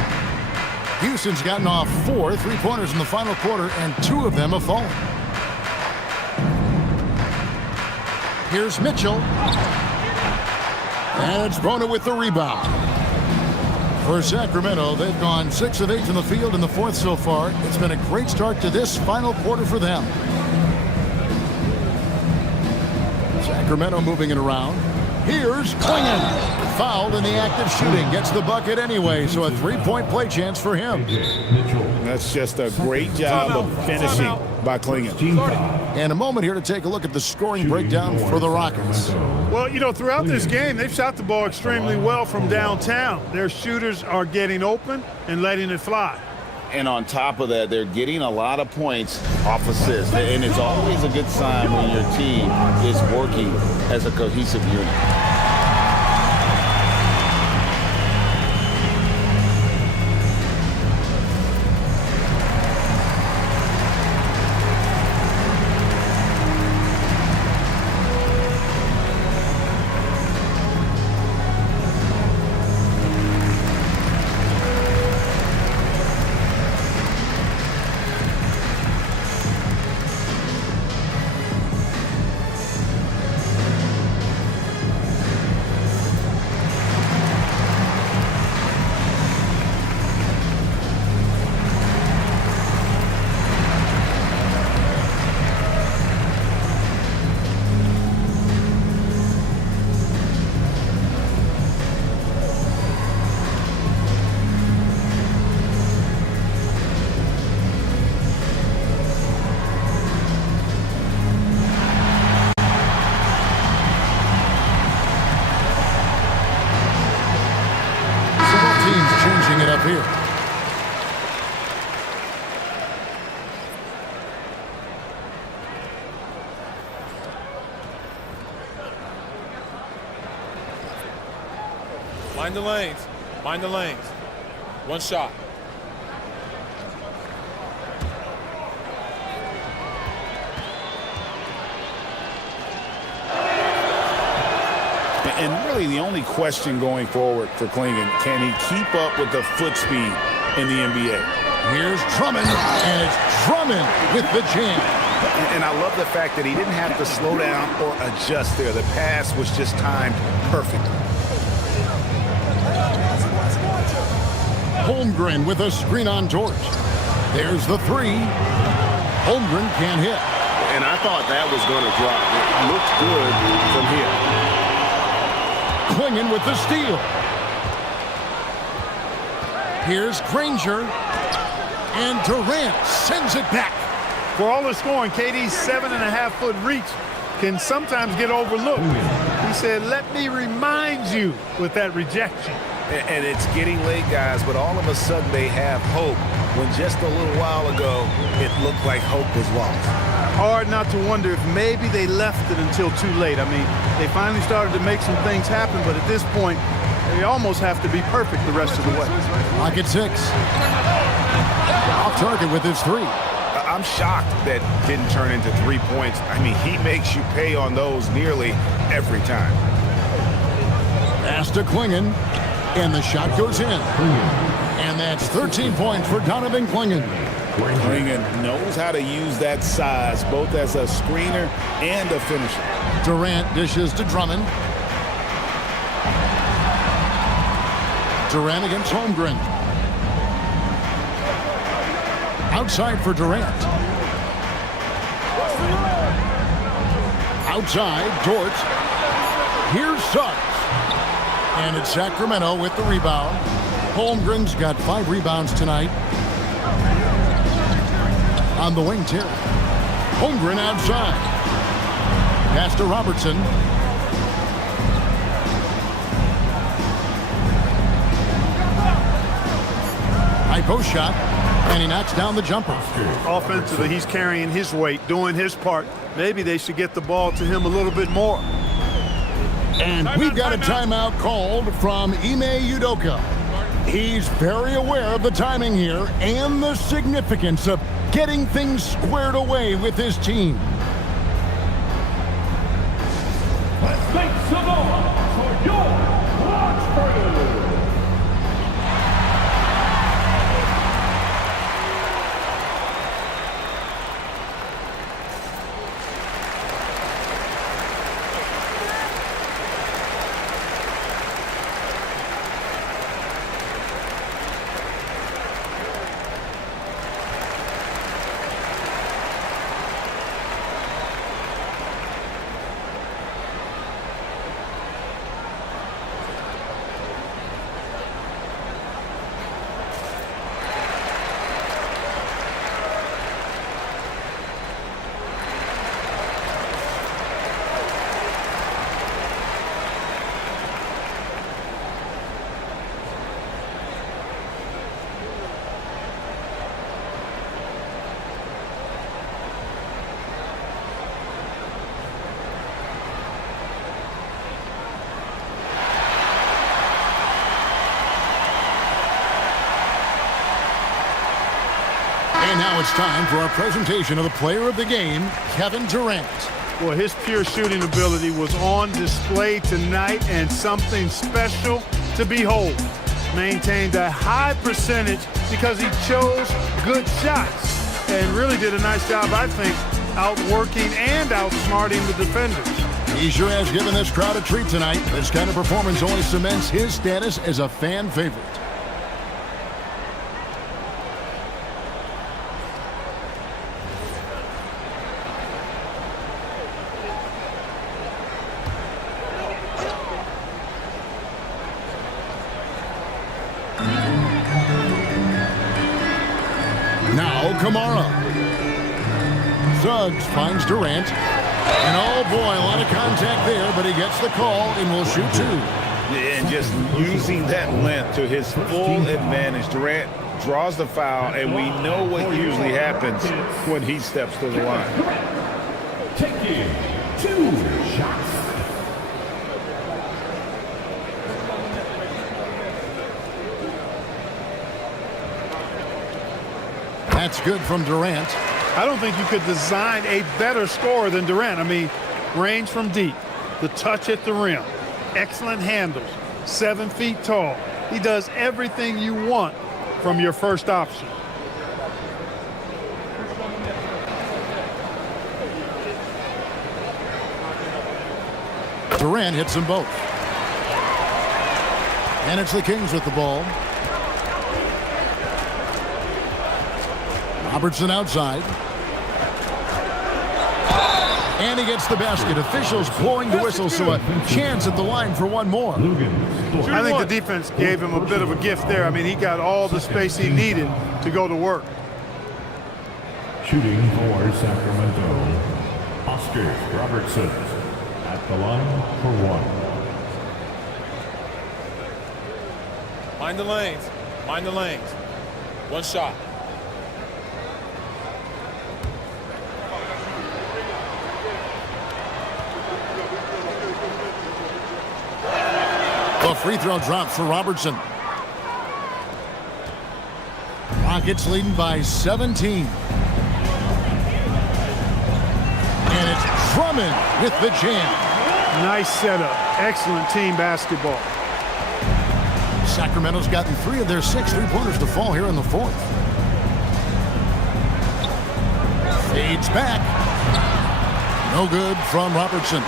Houston's gotten off 4 3-pointers in the final quarter, and 2 of them have fallen. Here's Mitchell. And it's Bona with the rebound. For Sacramento, they've gone 6 of 8 from the field in the 4th so far. It's been a great start to this final quarter for them. Sacramento moving it around. Here's Klingon. Fouled in the act of shooting. Gets the bucket anyway, so a 3-point play chance for him. That's just a great job of finishing by Klingon. And a moment here to take a look at the scoring breakdown for the Rockets. Well, you know, throughout this game, they've shot the ball extremely well from downtown. Their shooters are getting open and letting it fly. And on top of that, they're getting a lot of points off assists. And it's always a good sign when your team is working as a cohesive unit. Changing it up here. Mind the lanes. Mind the lanes. One shot. And really the only question going forward for Klingon, can he keep up with the foot speed in the NBA? Here's Drummond, and it's Drummond with the jam. And I love the fact that he didn't have to slow down or adjust there. The pass was just timed perfectly. Holmgren with a screen on George. There's the 3. Holmgren can't hit. And I thought that was going to drop. It looked good from here. Klingon with the steal. Here's Granger. And Durant sends it back. For all the scoring, KD's 7.5-foot reach can sometimes get overlooked. He said, let me remind you with that rejection. And it's getting late, guys, but all of a sudden they have hope when just a little while ago it looked like hope was lost. Hard not to wonder if maybe they left it until too late. I mean, they finally started to make some things happen, but at this point, they almost have to be perfect the rest of the way. Rocket 6. Off target with his 3. I'm shocked that didn't turn into 3 points. I mean, he makes you pay on those nearly every time. Pass to Klingon, and the shot goes in. And that's 13 points for Donovan Klingon. Klingon knows how to use that size, both as a screener and a finisher. Durant dishes to Drummond. Durant against Holmgren. Outside for Durant. Outside, Dort. Here's Suggs. And it's Sacramento with the rebound. Holmgren's got 5 rebounds tonight. On the wing, Terry. Holmgren outside. Pass to Robertson. High post shot, and he knocks down the jumper. Offensively, he's carrying his weight, doing his part. Maybe they should get the ball to him a little bit more. And we've got a timeout called from Ime Udoka. He's very aware of the timing here and the significance of getting things squared away with his team. Let's thank Samoa for your watch party. And now it's time for our presentation of the player of the game, Kevin Durant. Well, his pure shooting ability was on display tonight, and something special to behold. Maintained a high percentage because he chose good shots and really did a nice job, I think, outworking and outsmarting the defenders. He sure has given this crowd a treat tonight. This kind of performance only cements his status as a fan favorite. Now Kamara. Suggs finds Durant. And oh boy, a lot of contact there, but he gets the call and will shoot 2. And just using that length to his full advantage. Durant draws the foul, and we know what usually happens when he steps to the line. Taking 2 shots. That's good from Durant. I don't think you could design a better scorer than Durant. I mean, range from deep, the touch at the rim, excellent handles, 7 feet tall. He does everything you want from your first option. Durant hits them both. And it's the Kings with the ball. Robertson outside. And he gets the basket. Officials blowing the whistle, so a chance at the line for one more. I think the defense gave him a bit of a gift there. I mean, he got all the space he needed to go to work. Shooting for Sacramento, Oscar Robertson at the line for 1. Mind the lanes. Mind the lanes. One shot. The free throw drops for Robertson. Rockets leading by 17. And it's Drummond with the jam. Nice setup. Excellent team basketball. Sacramento's gotten 3 of their 6 3-pointers to fall here in the 4th. Fades back. No good from Robertson.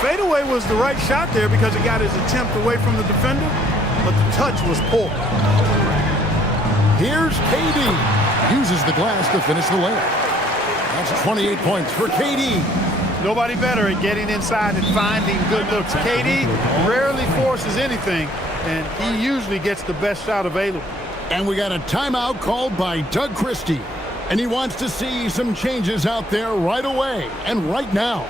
Fadeaway was the right shot there because it got his attempt away from the defender, but the touch was poor. Here's KD. Uses the glass to finish the layup. That's 28 points for KD. Nobody better at getting inside and finding good looks. KD rarely forces anything, and he usually gets the best shot available. And we got a timeout called by Doug Christie. And he wants to see some changes out there right away and right now.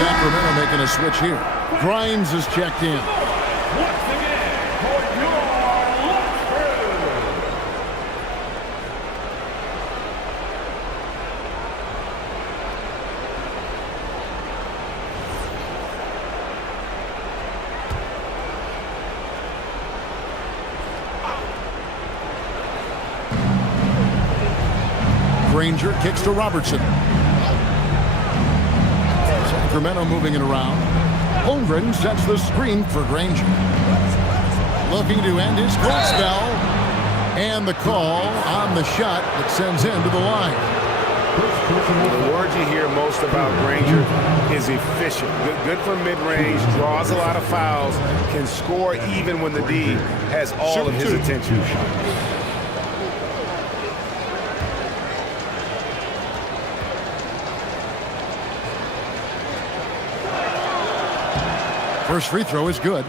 Sacramento making a switch here. Grimes is checked in. Granger kicks to Robertson. Sacramento moving it around. Holmgren sets the screen for Granger. Looking to end his cold spell. And the call on the shot that sends him to the line. The word you hear most about Granger is efficient. Good from mid-range, draws a lot of fouls, can score even when the D has all of his attention. First free throw is good.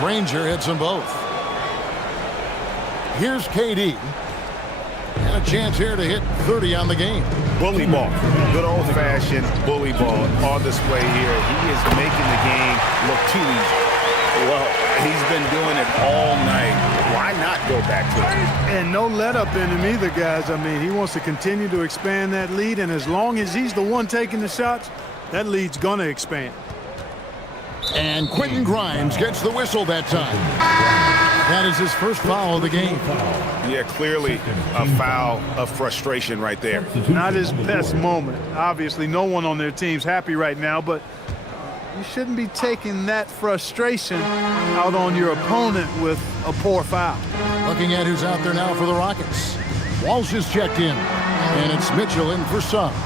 Granger hits them both. Here's KD. And a chance here to hit 30 on the game. Bully ball. Good old-fashioned bully ball on display here. He is making the game look too easy. Well, he's been doing it all night. Why not go back to it? And no let up in him either, guys. I mean, he wants to continue to expand that lead, and as long as he's the one taking the shots, that lead's going to expand. And Quentin Grimes gets the whistle that time. That is his first foul of the game. Yeah, clearly a foul of frustration right there. Not his best moment. Obviously, no one on their team's happy right now, but you shouldn't be taking that frustration out on your opponent with a poor foul. Looking at who's out there now for the Rockets. Walsh is checked in, and it's Mitchell in for subs.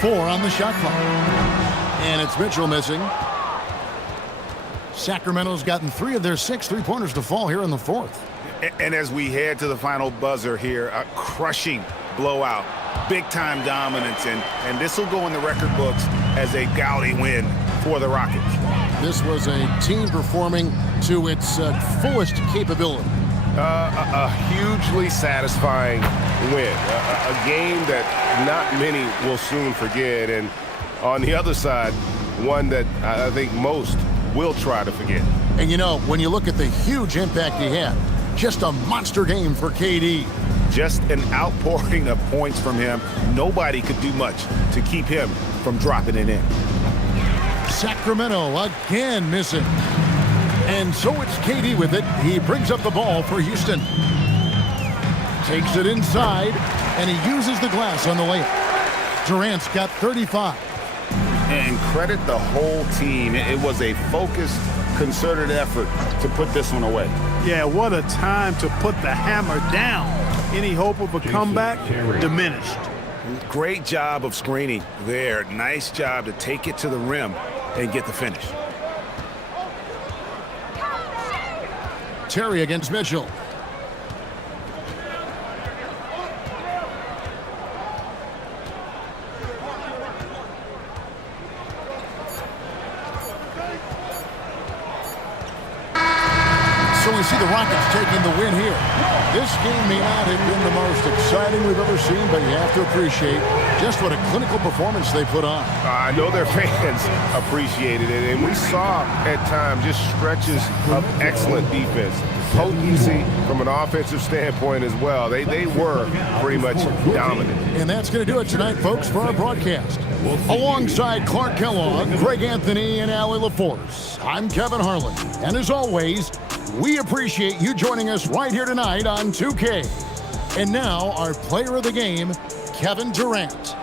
4 on the shot clock. And it's Mitchell missing. Sacramento's gotten 3 of their 6 3-pointers to fall here in the 4th. And as we head to the final buzzer here, a crushing blowout, big-time dominance, and this will go in the record books as a gaudy win for the Rockets. This was a team performing to its fullest capability. A hugely satisfying win, a game that not many will soon forget, and on the other side, one that I think most will try to forget. And you know, when you look at the huge impact he had, just a monster game for KD. Just an outpouring of points from him. Nobody could do much to keep him from dropping it in. Sacramento again missing. And so it's KD with it. He brings up the ball for Houston. Takes it inside, and he uses the glass on the layup. Durant's got 35. And credit the whole team. It was a focused, concerted effort to put this one away. Yeah, what a time to put the hammer down. Any hope of a comeback diminished. Great job of screening there. Nice job to take it to the rim and get the finish. Terry against Mitchell. So we see the Rockets taking the win here. This game may not have been the most exciting we've ever seen, but you have to appreciate just what a clinical performance they put on. I know their fans appreciated it, and we saw at times just stretches of excellent defense. Potency from an offensive standpoint as well. They were pretty much dominant. And that's going to do it tonight, folks, for our broadcast. Alongside Clark Kellogg, Greg Anthony, and Allie LaForce, I'm Kevin Harlan. And as always, we appreciate you joining us right here tonight on 2K. And now, our player of the game, Kevin Durant.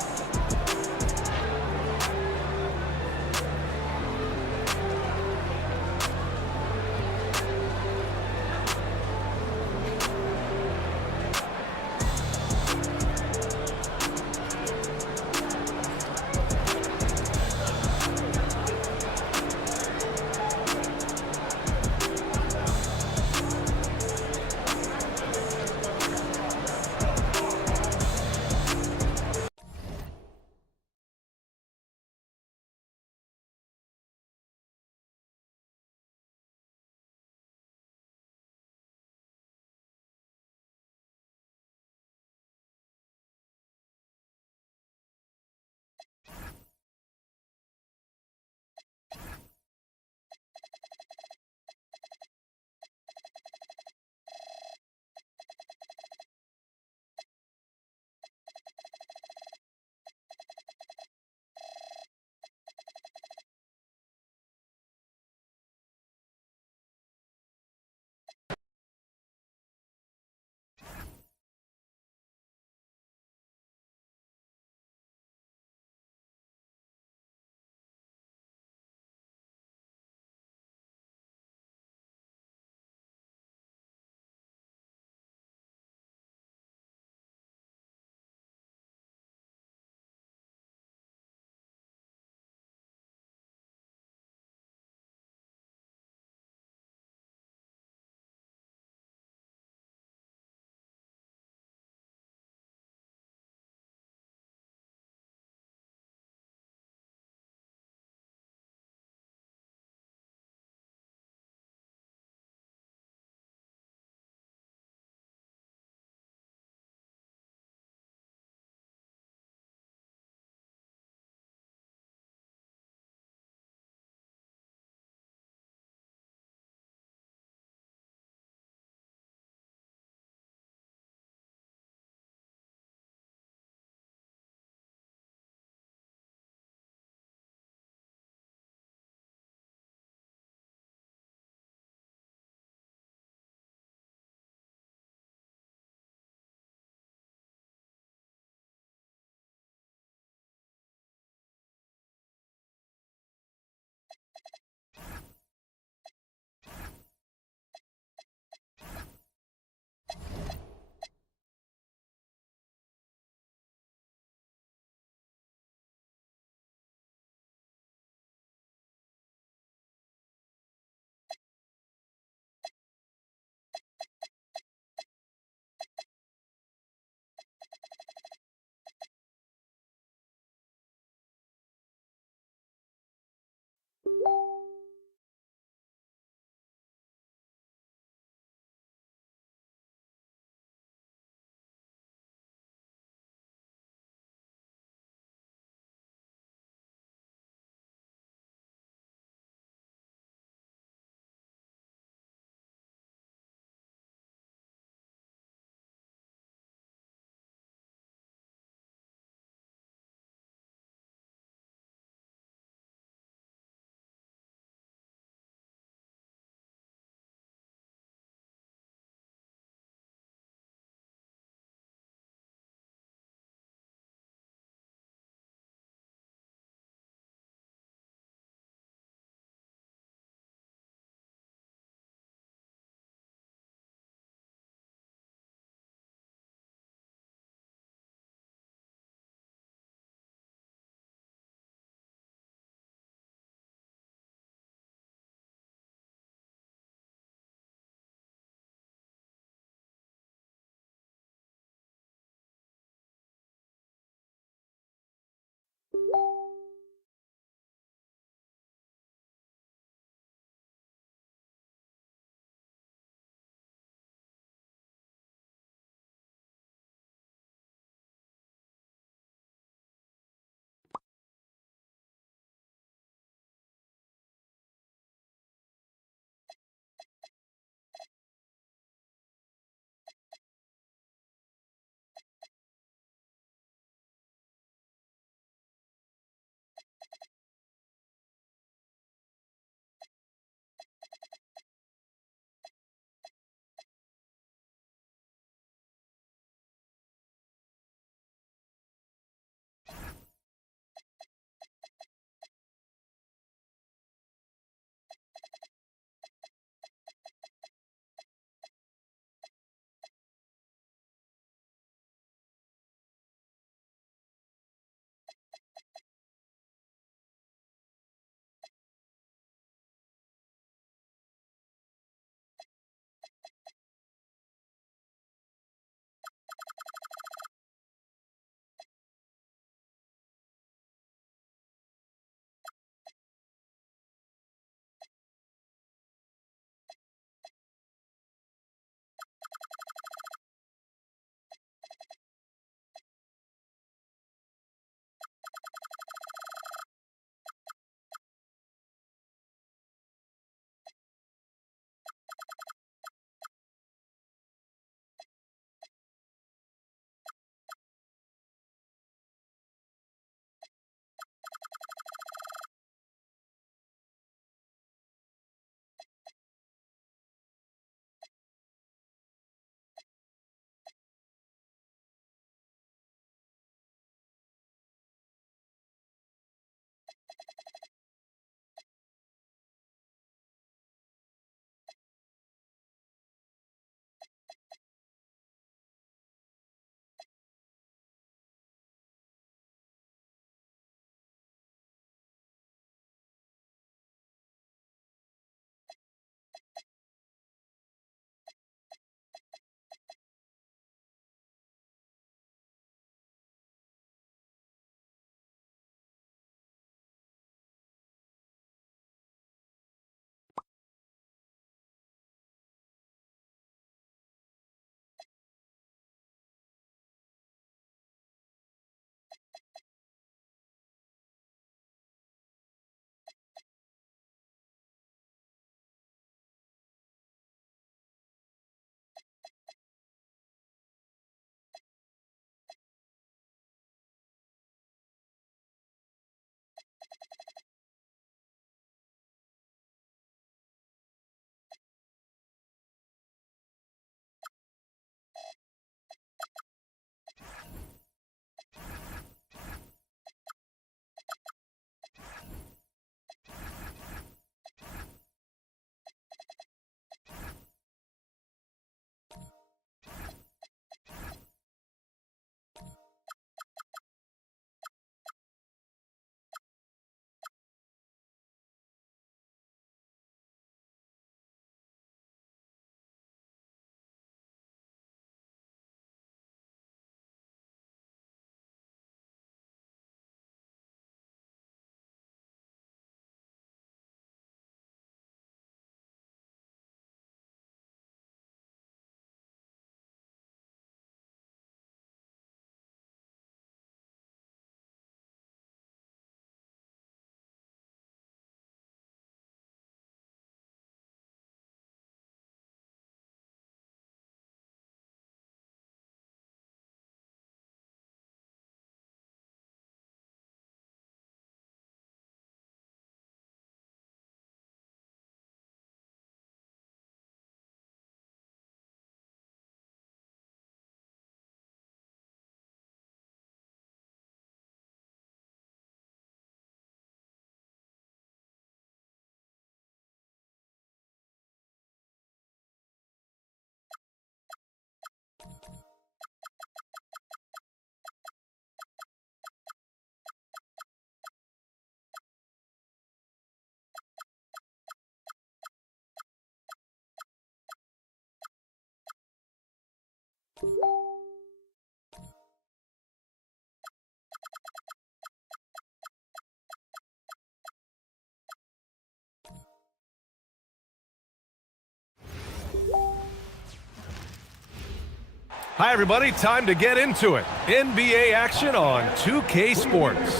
Hi, everybody. Time to get into it. NBA action on 2K Sports.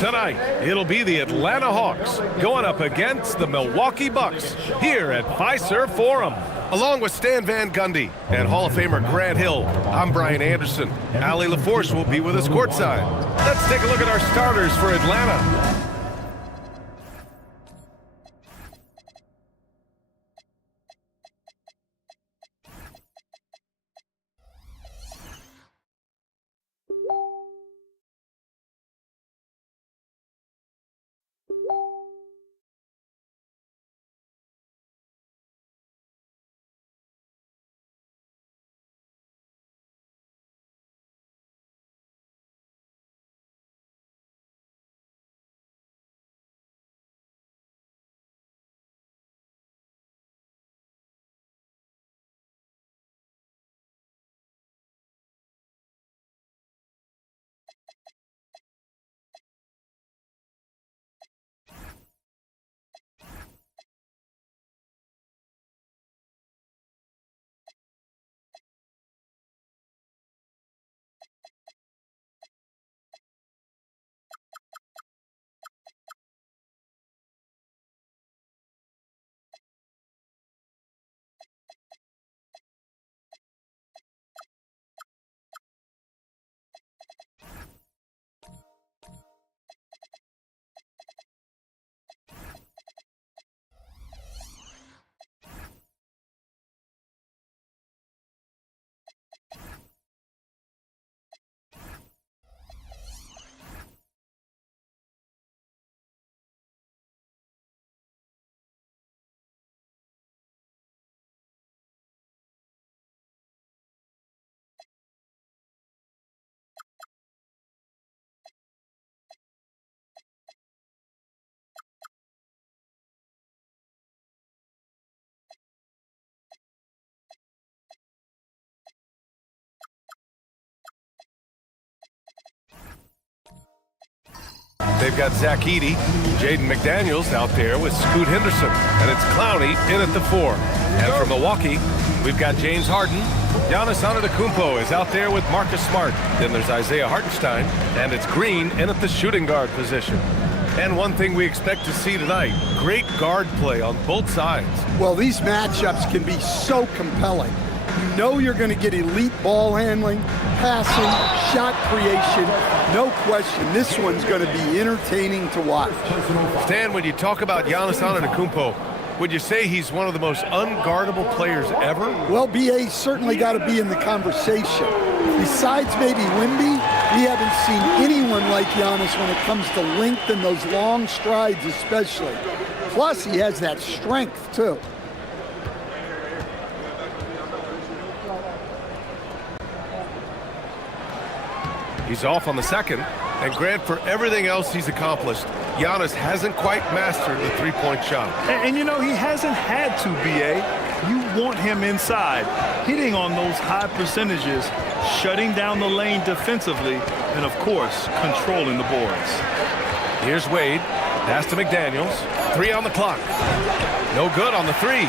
Tonight, it'll be the Atlanta Hawks going up against the Milwaukee Bucks here at Fiserv Forum. Along with Stan Van Gundy and Hall of Famer Grant Hill, I'm Brian Anderson. Allie LaForce will be with us courtside. Let's take a look at our starters for Atlanta. They've got Zach Edey, Jaden McDaniels out there with Scoot Henderson, and it's Clowney in at the 4. And from Milwaukee, we've got James Harden. Giannis Antetokounmpo is out there with Marcus Smart. Then there's Isaiah Hartenstein, and it's Green in at the shooting guard position. And one thing we expect to see tonight, great guard play on both sides. Well, these matchups can be so compelling. You know you're going to get elite ball handling, passing, shot creation. No question, this one's going to be entertaining to watch. Stan, when you talk about Giannis Antetokounmpo, would you say he's one of the most unguardable players ever? Well, BA's certainly got to be in the conversation. Besides maybe Wemby, we haven't seen anyone like Giannis when it comes to length and those long strides especially. Plus, he has that strength, too. He's off on the second, and Grant, for everything else he's accomplished, Giannis hasn't quite mastered the three-point shot. And you know, he hasn't had to, BA. You want him inside, hitting on those high percentages, shutting down the lane defensively, and of course, controlling the boards. Here's Wade, pass to McDaniels, 3 on the clock. No good on the 3.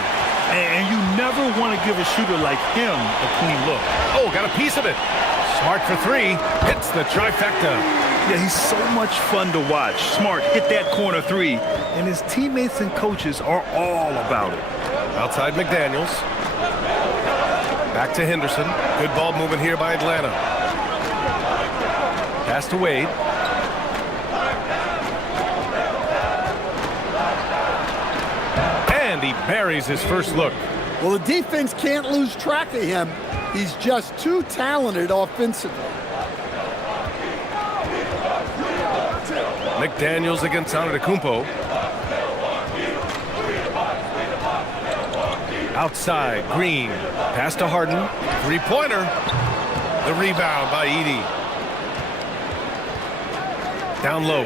And you never want to give a shooter like him a clean look. Oh, got a piece of it. Smart for 3, hits the trifecta. Yeah, he's so much fun to watch. Smart hit that corner 3, and his teammates and coaches are all about it. Outside McDaniels. Back to Henderson. Good ball movement here by Atlanta. Pass to Wade. And he buries his first look. Well, the defense can't lose track of him. He's just too talented offensively. McDaniels against Antetokounmpo. Outside, Green. Pass to Harden. Three-pointer. The rebound by Edey. Down low.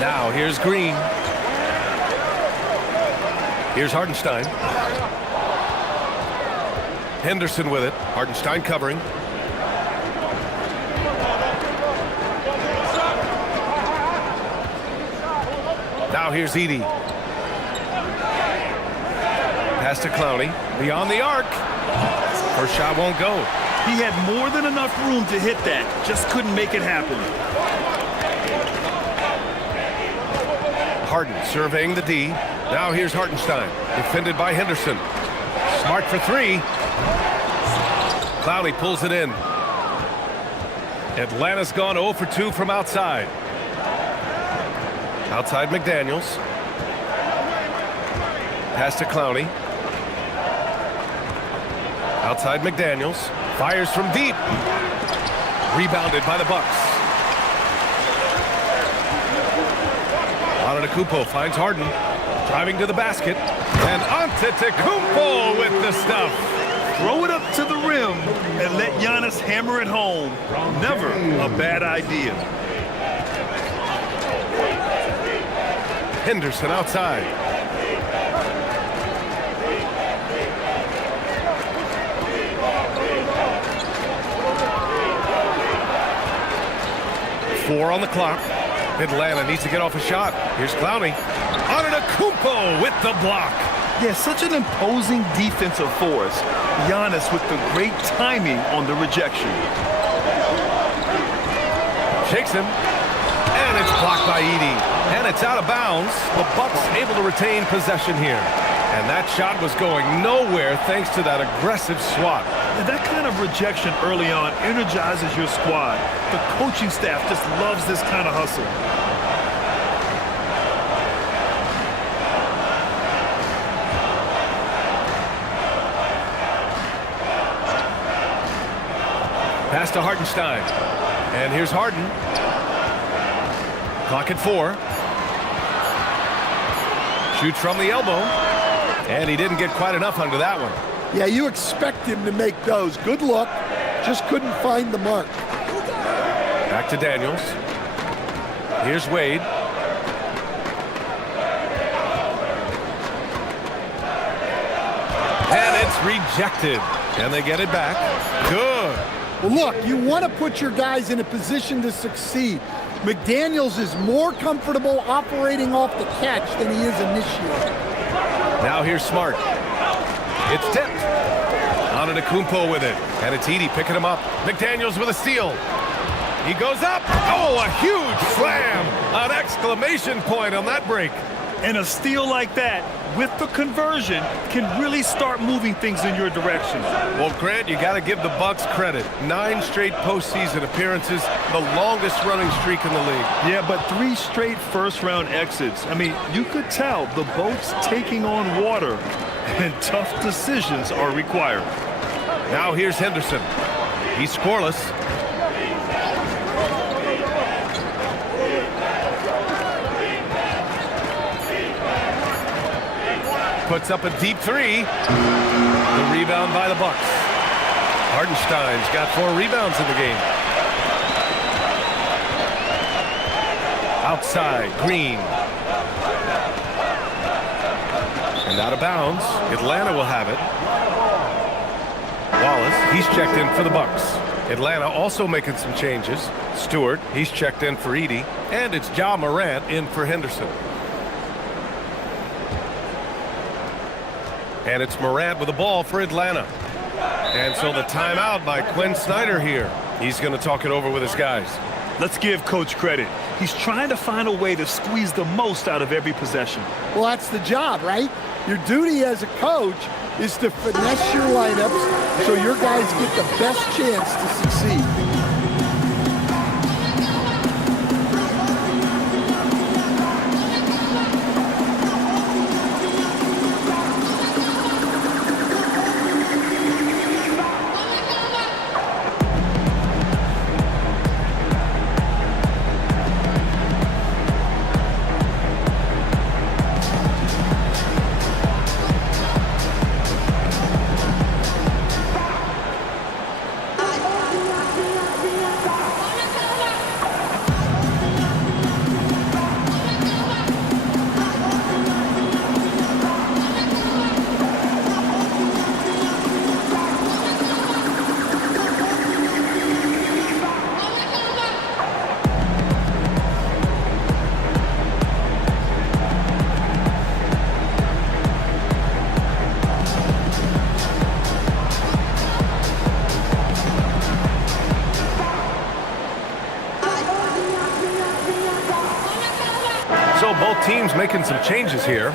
Now here's Green. Here's Hartenstein. Henderson with it. Hartenstein covering. Now here's Edey. Pass to Clowney. Beyond the arc. First shot won't go. He had more than enough room to hit that. Just couldn't make it happen. Harden surveying the D. Now here's Hartenstein. Defended by Henderson. Smart for three. Clowney pulls it in. Atlanta's gone 0 for 2 from outside. Outside McDaniels. Pass to Clowney. Outside McDaniels. Fires from deep. Rebounded by the Bucks. Antetokounmpo finds Harden. Driving to the basket. And Antetokounmpo with the stuff. Throw it up to the rim and let Giannis hammer it home. Never a bad idea. Henderson outside. Four on the clock. Atlanta needs to get off a shot. Here's Clowney. Antetokounmpo with the block. Yeah, such an imposing defensive force. Giannis with the great timing on the rejection. Shakes him. And it's blocked by Edey. And it's out of bounds. The Bucks able to retain possession here. And that shot was going nowhere thanks to that aggressive swat. And that kind of rejection early on energizes your squad. The coaching staff just loves this kind of hustle. Pass to Hartenstein. And here's Harden. Clock at 4. Shoots from the elbow. And he didn't get quite enough under that one. Yeah, you expect him to make those. Good look. Just couldn't find the mark. Back to Daniels. Here's Wade. And it's rejected. And they get it back. Good. Well, look, you want to put your guys in a position to succeed. McDaniels is more comfortable operating off the catch than he is initiating. Now here's Smart. It's tipped. Antetokounmpo with it. And it's Edey picking him up. McDaniels with a steal. He goes up. Oh, a huge slam. An exclamation point on that break. And a steal like that, with the conversion, can really start moving things in your direction. Well, Grant, you got to give the Bucks credit. 9 straight postseason appearances, the longest running streak in the league. Yeah, but 3 straight first-round exits. I mean, you could tell the boat's taking on water, and tough decisions are required. Now here's Henderson. He's scoreless. Puts up a deep 3. The rebound by the Bucks. Hartenstein's got 4 rebounds in the game. Outside, Green. And out of bounds. Atlanta will have it. Wallace, he's checked in for the Bucks. Atlanta also making some changes. Stewart, he's checked in for Edey. And it's Ja Morant in for Henderson. And it's Morant with the ball for Atlanta. And so the timeout by Quinn Snyder here. He's going to talk it over with his guys. Let's give Coach credit. He's trying to find a way to squeeze the most out of every possession. Well, that's the job, right? Your duty as a coach is to finesse your lineups so your guys get the best chance to succeed. teams making some changes here.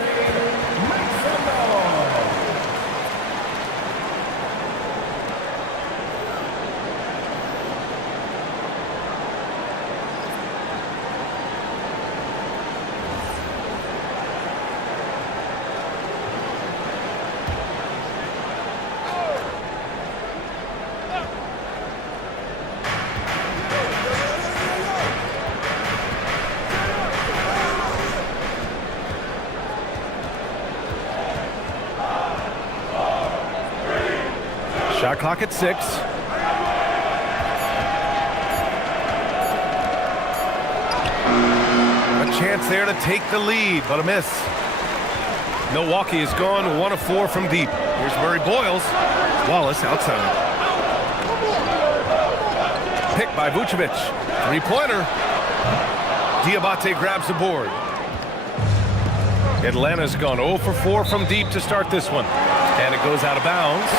Shot clock at 6. A chance there to take the lead, but a miss. Milwaukee has gone 1 of 4 from deep. Here's Murray Boyles. Wallace outside. Picked by Vucevic. Three-pointer. Diabate grabs the board. Atlanta's gone 0 for 4 from deep to start this one. And it goes out of bounds.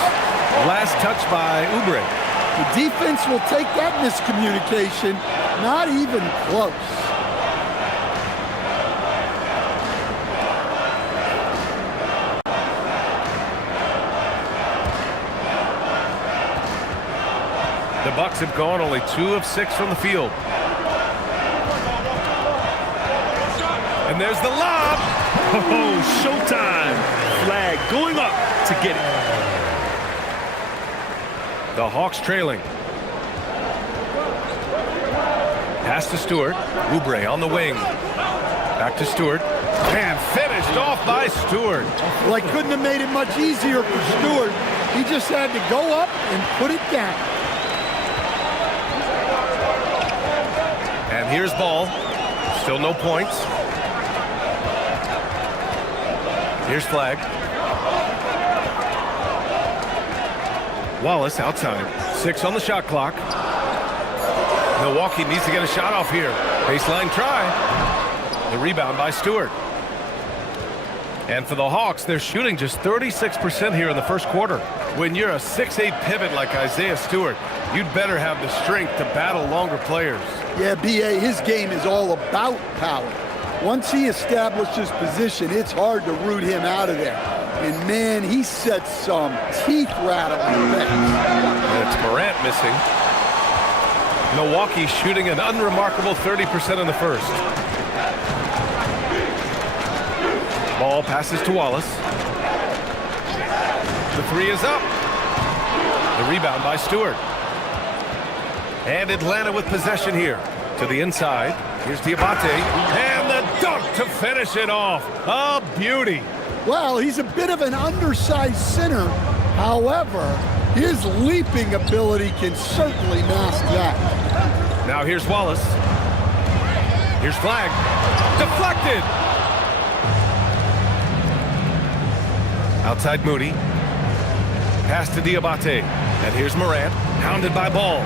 Last touch by Oubre. The defense will take that miscommunication. Not even close. The Bucks have gone only 2 of 6 from the field. And there's the lob. Oh, showtime. Flag going up to get it. The Hawks trailing. Pass to Stewart. Oubre on the wing. Back to Stewart. And finished off by Stewart. Well, I couldn't have made it much easier for Stewart. He just had to go up and put it down. And here's Ball. Still no points. Here's Flag. Wallace outside. 6 on the shot clock. Milwaukee needs to get a shot off here. Baseline try. The rebound by Stewart. And for the Hawks, they're shooting just 36% here in the first quarter. When you're a 6'8 pivot like Isaiah Stewart, you'd better have the strength to battle longer players. Yeah, B.A., his game is all about power. Once he establishes position, it's hard to root him out of there. And, man, he sets some teeth-rattling things. And it's Morant missing. Milwaukee shooting an unremarkable 30% in the first. Ball passes to Wallace. The 3 is up. The rebound by Stewart. And Atlanta with possession here. To the inside. Here's Diabate. And the dunk to finish it off. A beauty. Well, he's a bit of an undersized center. However, his leaping ability can certainly mask that. Now here's Wallace. Here's Flag. Deflected. Outside Moody. Pass to Diabate. And here's Morant. Hounded by Ball.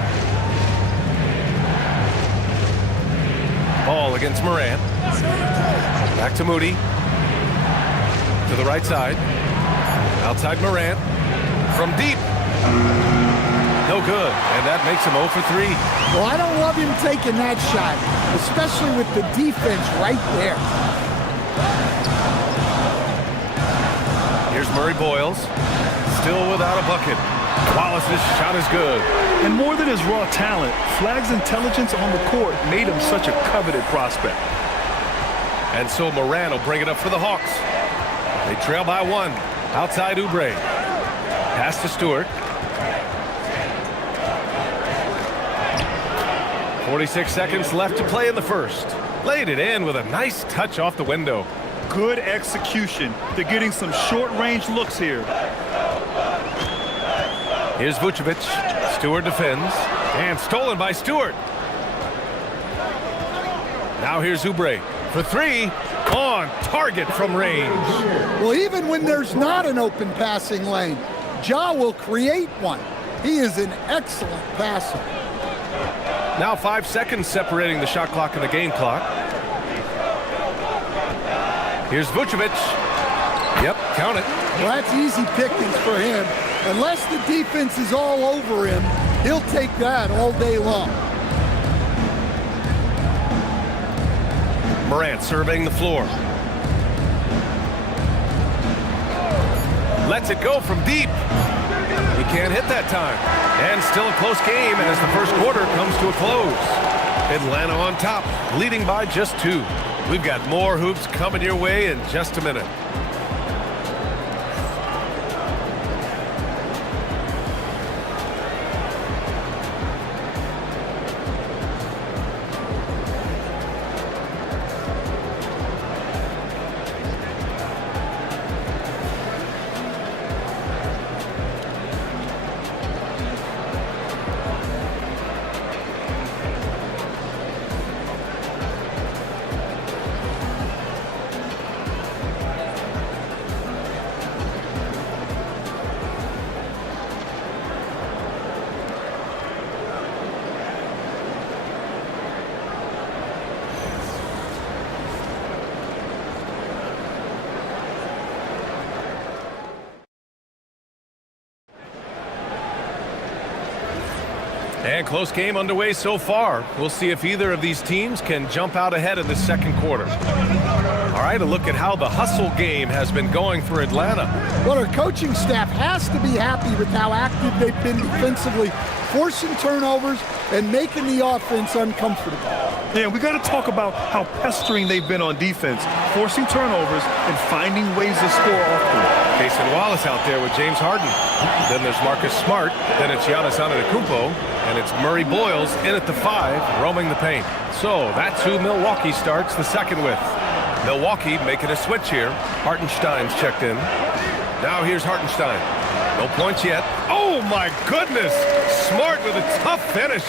Ball against Morant. Back to Moody. To the right side. Outside Morant. From deep. No good. And that makes him 0 for 3. Well, I don't love him taking that shot, especially with the defense right there. Here's Murray Boyles. Still without a bucket. Wallace's shot is good. And more than his raw talent, Flag's intelligence on the court made him such a coveted prospect. And so Morant will bring it up for the Hawks. They trail by 1. Outside Oubre. Pass to Stewart. 46 seconds left to play in the first. Laid it in with a nice touch off the window. Good execution. They're getting some short-range looks here. Here's Vucevic. Stewart defends. And stolen by Stewart. Now here's Oubre. For 3. On target from range. Well, even when there's not an open passing lane, Ja will create one. He is an excellent passer. Now 5 seconds separating the shot clock and the game clock. Here's Vucevic. Yep, count it. Well, that's easy pickings for him. Unless the defense is all over him, he'll take that all day long. Morant surveying the floor. lets it go from deep. He can't hit that time. And still a close game as the first quarter comes to a close. Atlanta on top, leading by just 2. We've got more hoops coming your way in just a minute. And close game underway so far. We'll see if either of these teams can jump out ahead in the second quarter. All right, a look at how the hustle game has been going for Atlanta. Well, our coaching staff has to be happy with how active they've been defensively, forcing turnovers and making the offense uncomfortable. Yeah, we got to talk about how pestering they've been on defense, forcing turnovers and finding ways to score often. Cason Wallace out there with James Harden. Then there's Marcus Smart. Then it's Giannis Antetokounmpo. And it's Murray Boyles in at the 5, roaming the paint. So that's who Milwaukee starts the second with. Milwaukee making a switch here. Hartenstein's checked in. Now here's Hartenstein. No points yet. Oh, my goodness. Smart with a tough finish.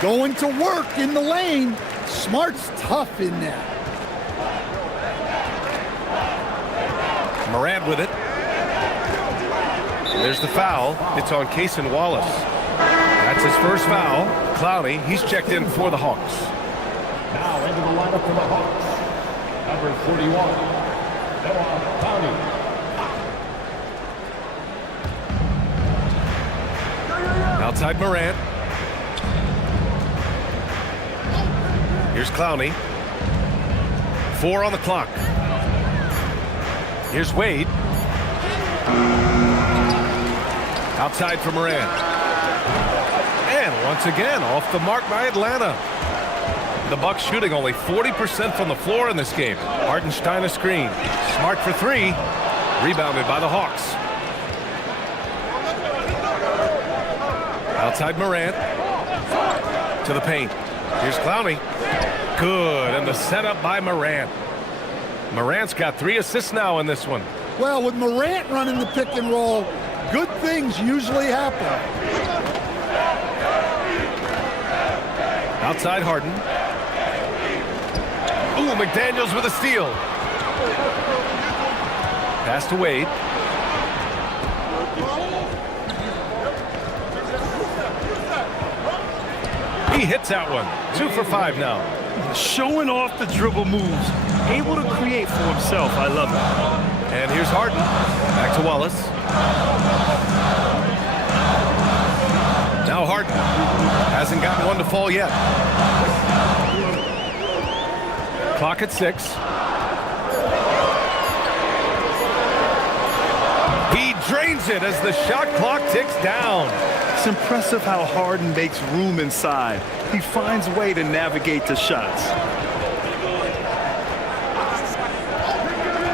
Going to work in the lane. Smart's tough in there. Morant with it. There's the foul. It's on Cason Wallace. That's his first foul. Clowney, he's checked in for the Hawks. Now into the lineup for the Hawks. Number 41, Noah Clowney. Outside Morant. Here's Clowney. 4 on the clock. Here's Wade. Outside for Morant. And once again, off the mark by Atlanta. The Bucks shooting only 40% from the floor in this game. Hartenstein a screen. Smart for 3. Rebounded by the Hawks. Outside Morant. To the paint. Here's Clowney. Good, and the setup by Morant. Morant's got 3 assists now in this one. Well, with Morant running the pick and roll, good things usually happen. Outside Harden. Ooh, McDaniels with a steal. Pass to Wade. He hits that one. 2 for 5 now. Showing off the dribble moves. Able to create for himself. I love it. And here's Harden. Back to Wallace. Now Harden. Hasn't gotten one to fall yet. Clock at 6. He drains it as the shot clock ticks down. It's impressive how Harden makes room inside. He finds a way to navigate the shots.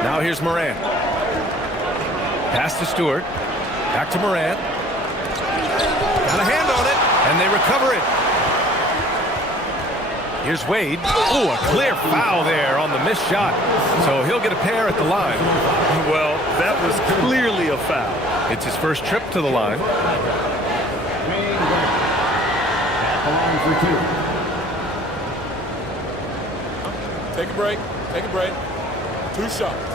Now here's Morant. Pass to Stewart. Back to Morant. Got a hand on it, and they recover it. Here's Wade. Ooh, a clear foul there on the missed shot. So he'll get a pair at the line. Well, that was clearly a foul. It's his first trip to the line. Take a break. Take a break. 2 shots.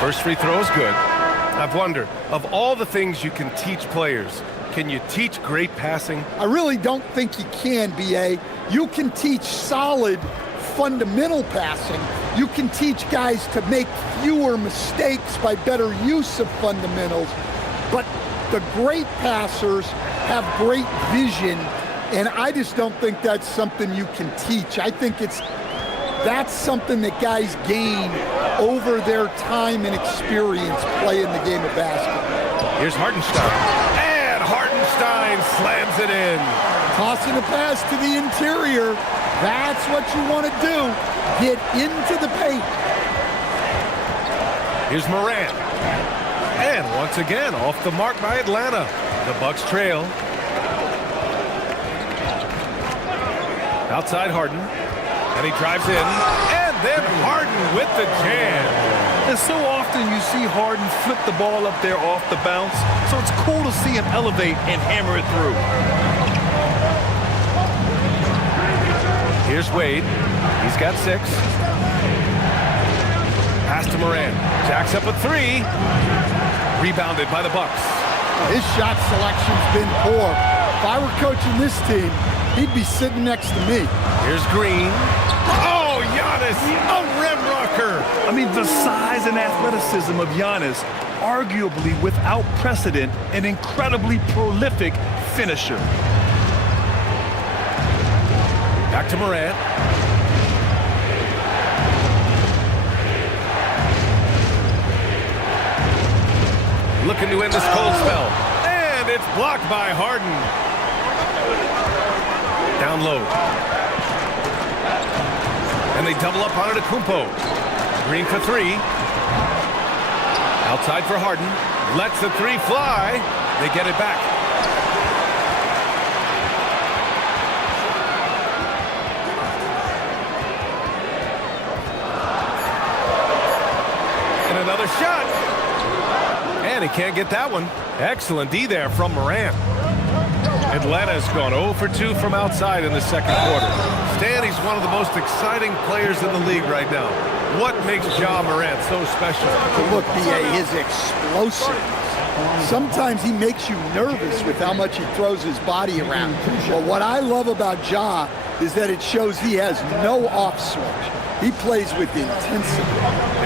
First free throw is good. I've wondered, of all the things you can teach players, can you teach great passing? I really don't think you can, B.A. You can teach solid fundamental passing. You can teach guys to make fewer mistakes by better use of fundamentals. But the great passers have great vision, and I just don't think that's something you can teach. I think that's something that guys gain over their time and experience playing the game of basketball. Here's Hartenstein. And Hartenstein slams it in. Tossing a pass to the interior. That's what you want to do. Get into the paint. Here's Morant. And once again, off the mark by Atlanta. The Bucks trail. Outside Harden. And he drives in. And then Harden with the jam. And so often you see Harden flip the ball up there off the bounce. So it's cool to see him elevate and hammer it through. Here's Wade. He's got 6. Pass to Morant. Jacks up a 3. Rebounded by the Bucks. His shot selection's been poor. If I were coaching this team, he'd be sitting next to me. Here's Green. Oh, Giannis, a rim rocker. I mean, the size and athleticism of Giannis, arguably without precedent, an incredibly prolific finisher. Back to Morant. Looking to end this cold spell. And it's blocked by Harden. Down low. And they double up on Antetokounmpo. Green for 3. Outside for Harden. Lets the 3 fly. They get it back. And another shot. And he can't get that one. Excellent D there from Morant. Atlanta's gone 0 for 2 from outside in the second quarter. Stan, he's one of the most exciting players in the league right now. What makes Ja Morant so special? Look, B.A., his explosiveness. Sometimes he makes you nervous with how much he throws his body around. But what I love about Ja is that it shows he has no off switch. He plays with intensity.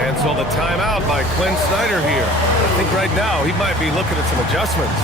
And so the timeout by Quinn Snyder here. I think right now he might be looking at some adjustments.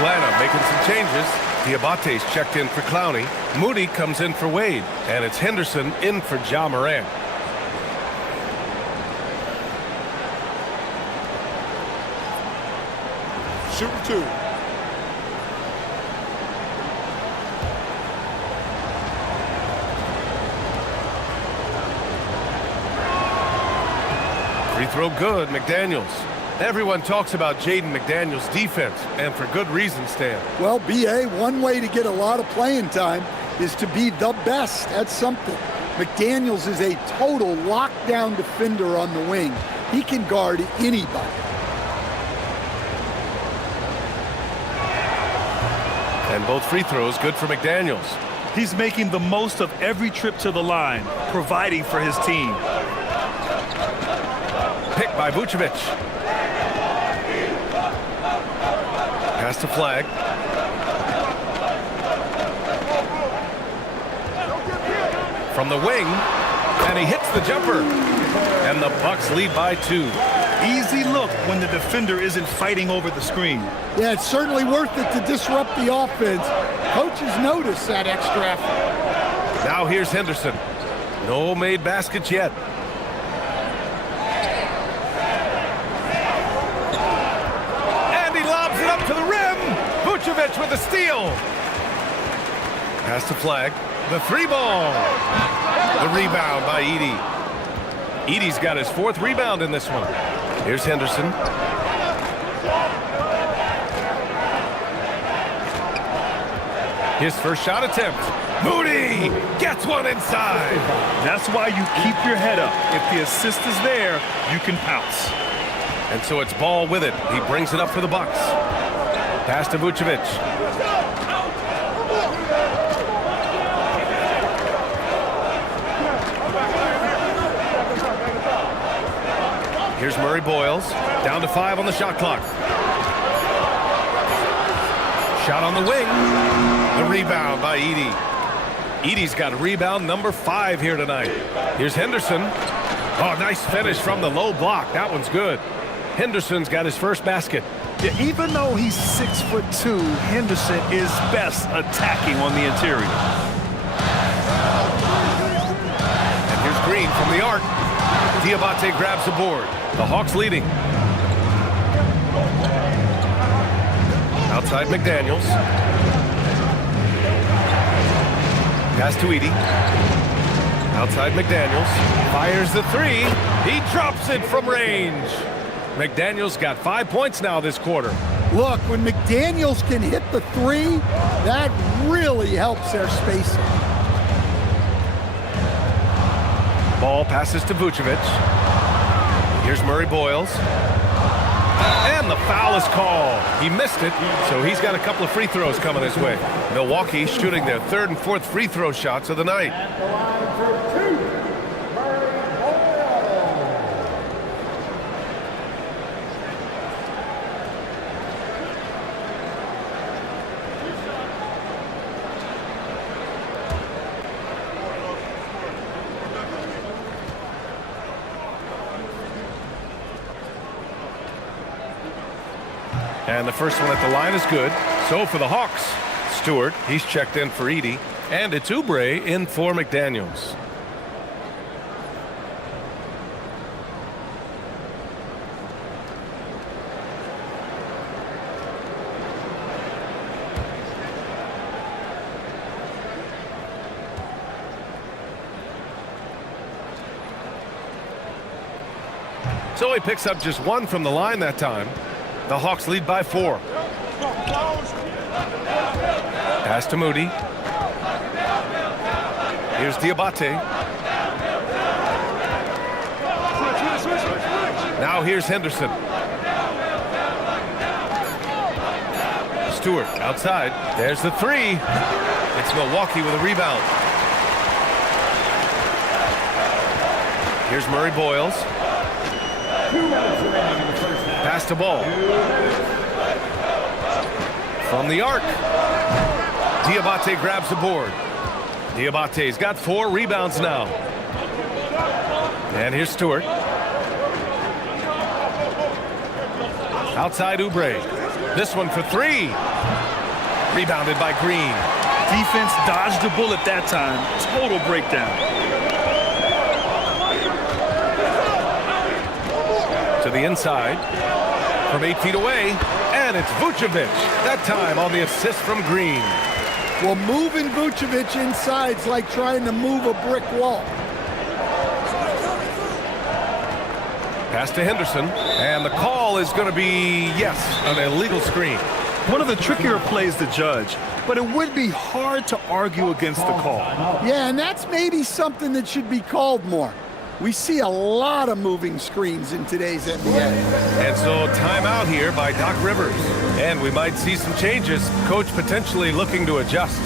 Atlanta making some changes. Diabate's checked in for Clowney. Moody comes in for Wade. And it's Henderson in for Ja Morant. Shooting 2. Free throw good, McDaniels. Everyone talks about Jaden McDaniels' defense, and for good reason, Stan. Well, B.A., one way to get a lot of playing time is to be the best at something. McDaniels is a total lockdown defender on the wing. He can guard anybody. And both free throws good for McDaniels. He's making the most of every trip to the line, providing for his team. Picked by Vucevic. Pass to Flag. From the wing, and he hits the jumper. And the Bucks lead by 2. Easy look when the defender isn't fighting over the screen. Yeah, it's certainly worth it to disrupt the offense. Coaches notice that extra effort. Now here's Henderson. No made baskets yet. up to the rim. Vucevic with a steal. Pass to Flag. The three ball. The rebound by Edey. Edey's got his 4th rebound in this one. Here's Henderson. His first shot attempt. Moody gets one inside. That's why you keep your head up. If the assist is there, you can pounce. And so it's Ball with it. He brings it up for the Bucks. Pass to Vucevic. Here's Murray Boyles. Down to 5 on the shot clock. Shot on the wing. The rebound by Edey. Edey's got rebound number 5 here tonight. Here's Henderson. Oh, nice finish from the low block. That one's good. Henderson's got his first basket. Yeah, even though he's 6'2", Henderson is best attacking on the interior. And here's Green from the arc. Diabate grabs the board. The Hawks leading. Outside McDaniels. Pass to Edey. Outside McDaniels. Fires the 3. He drops it from range. McDaniels got 5 points now this quarter. Look, when McDaniels can hit the 3, that really helps their spacing. Ball passes to Vucevic. Here's Murray Boyles. And the foul is called. He missed it, so he's got a couple of free throws coming his way. Milwaukee shooting their 3rd and 4th free throw shots of the night. And the first one at the line is good. So for the Hawks, Stewart, he's checked in for Edey. And it's Oubre in for McDaniels. So he picks up just 1 from the line that time. The Hawks lead by 4. Pass to Moody. Here's Diabate. Now here's Henderson. Stewart outside. There's the 3. It's Milwaukee with a rebound. Here's Murray Boyles. Pass to Ball. From the arc. Diabate grabs the board. Diabate's got 4 rebounds now. And here's Stewart. Outside Oubre. This one for 3. Rebounded by Green. Defense dodged the bullet that time. Total breakdown. To the inside. From 8 feet away. And it's Vucevic. That time on the assist from Green. Well, moving Vucevic inside's like trying to move a brick wall. Pass to Henderson. And the call is going to be, yes, an illegal screen. One of the trickier plays to judge, but it would be hard to argue against the call. Yeah, and that's maybe something that should be called more. We see a lot of moving screens in today's NBA. And so timeout here by Doc Rivers. And we might see some changes. Coach potentially looking to adjust.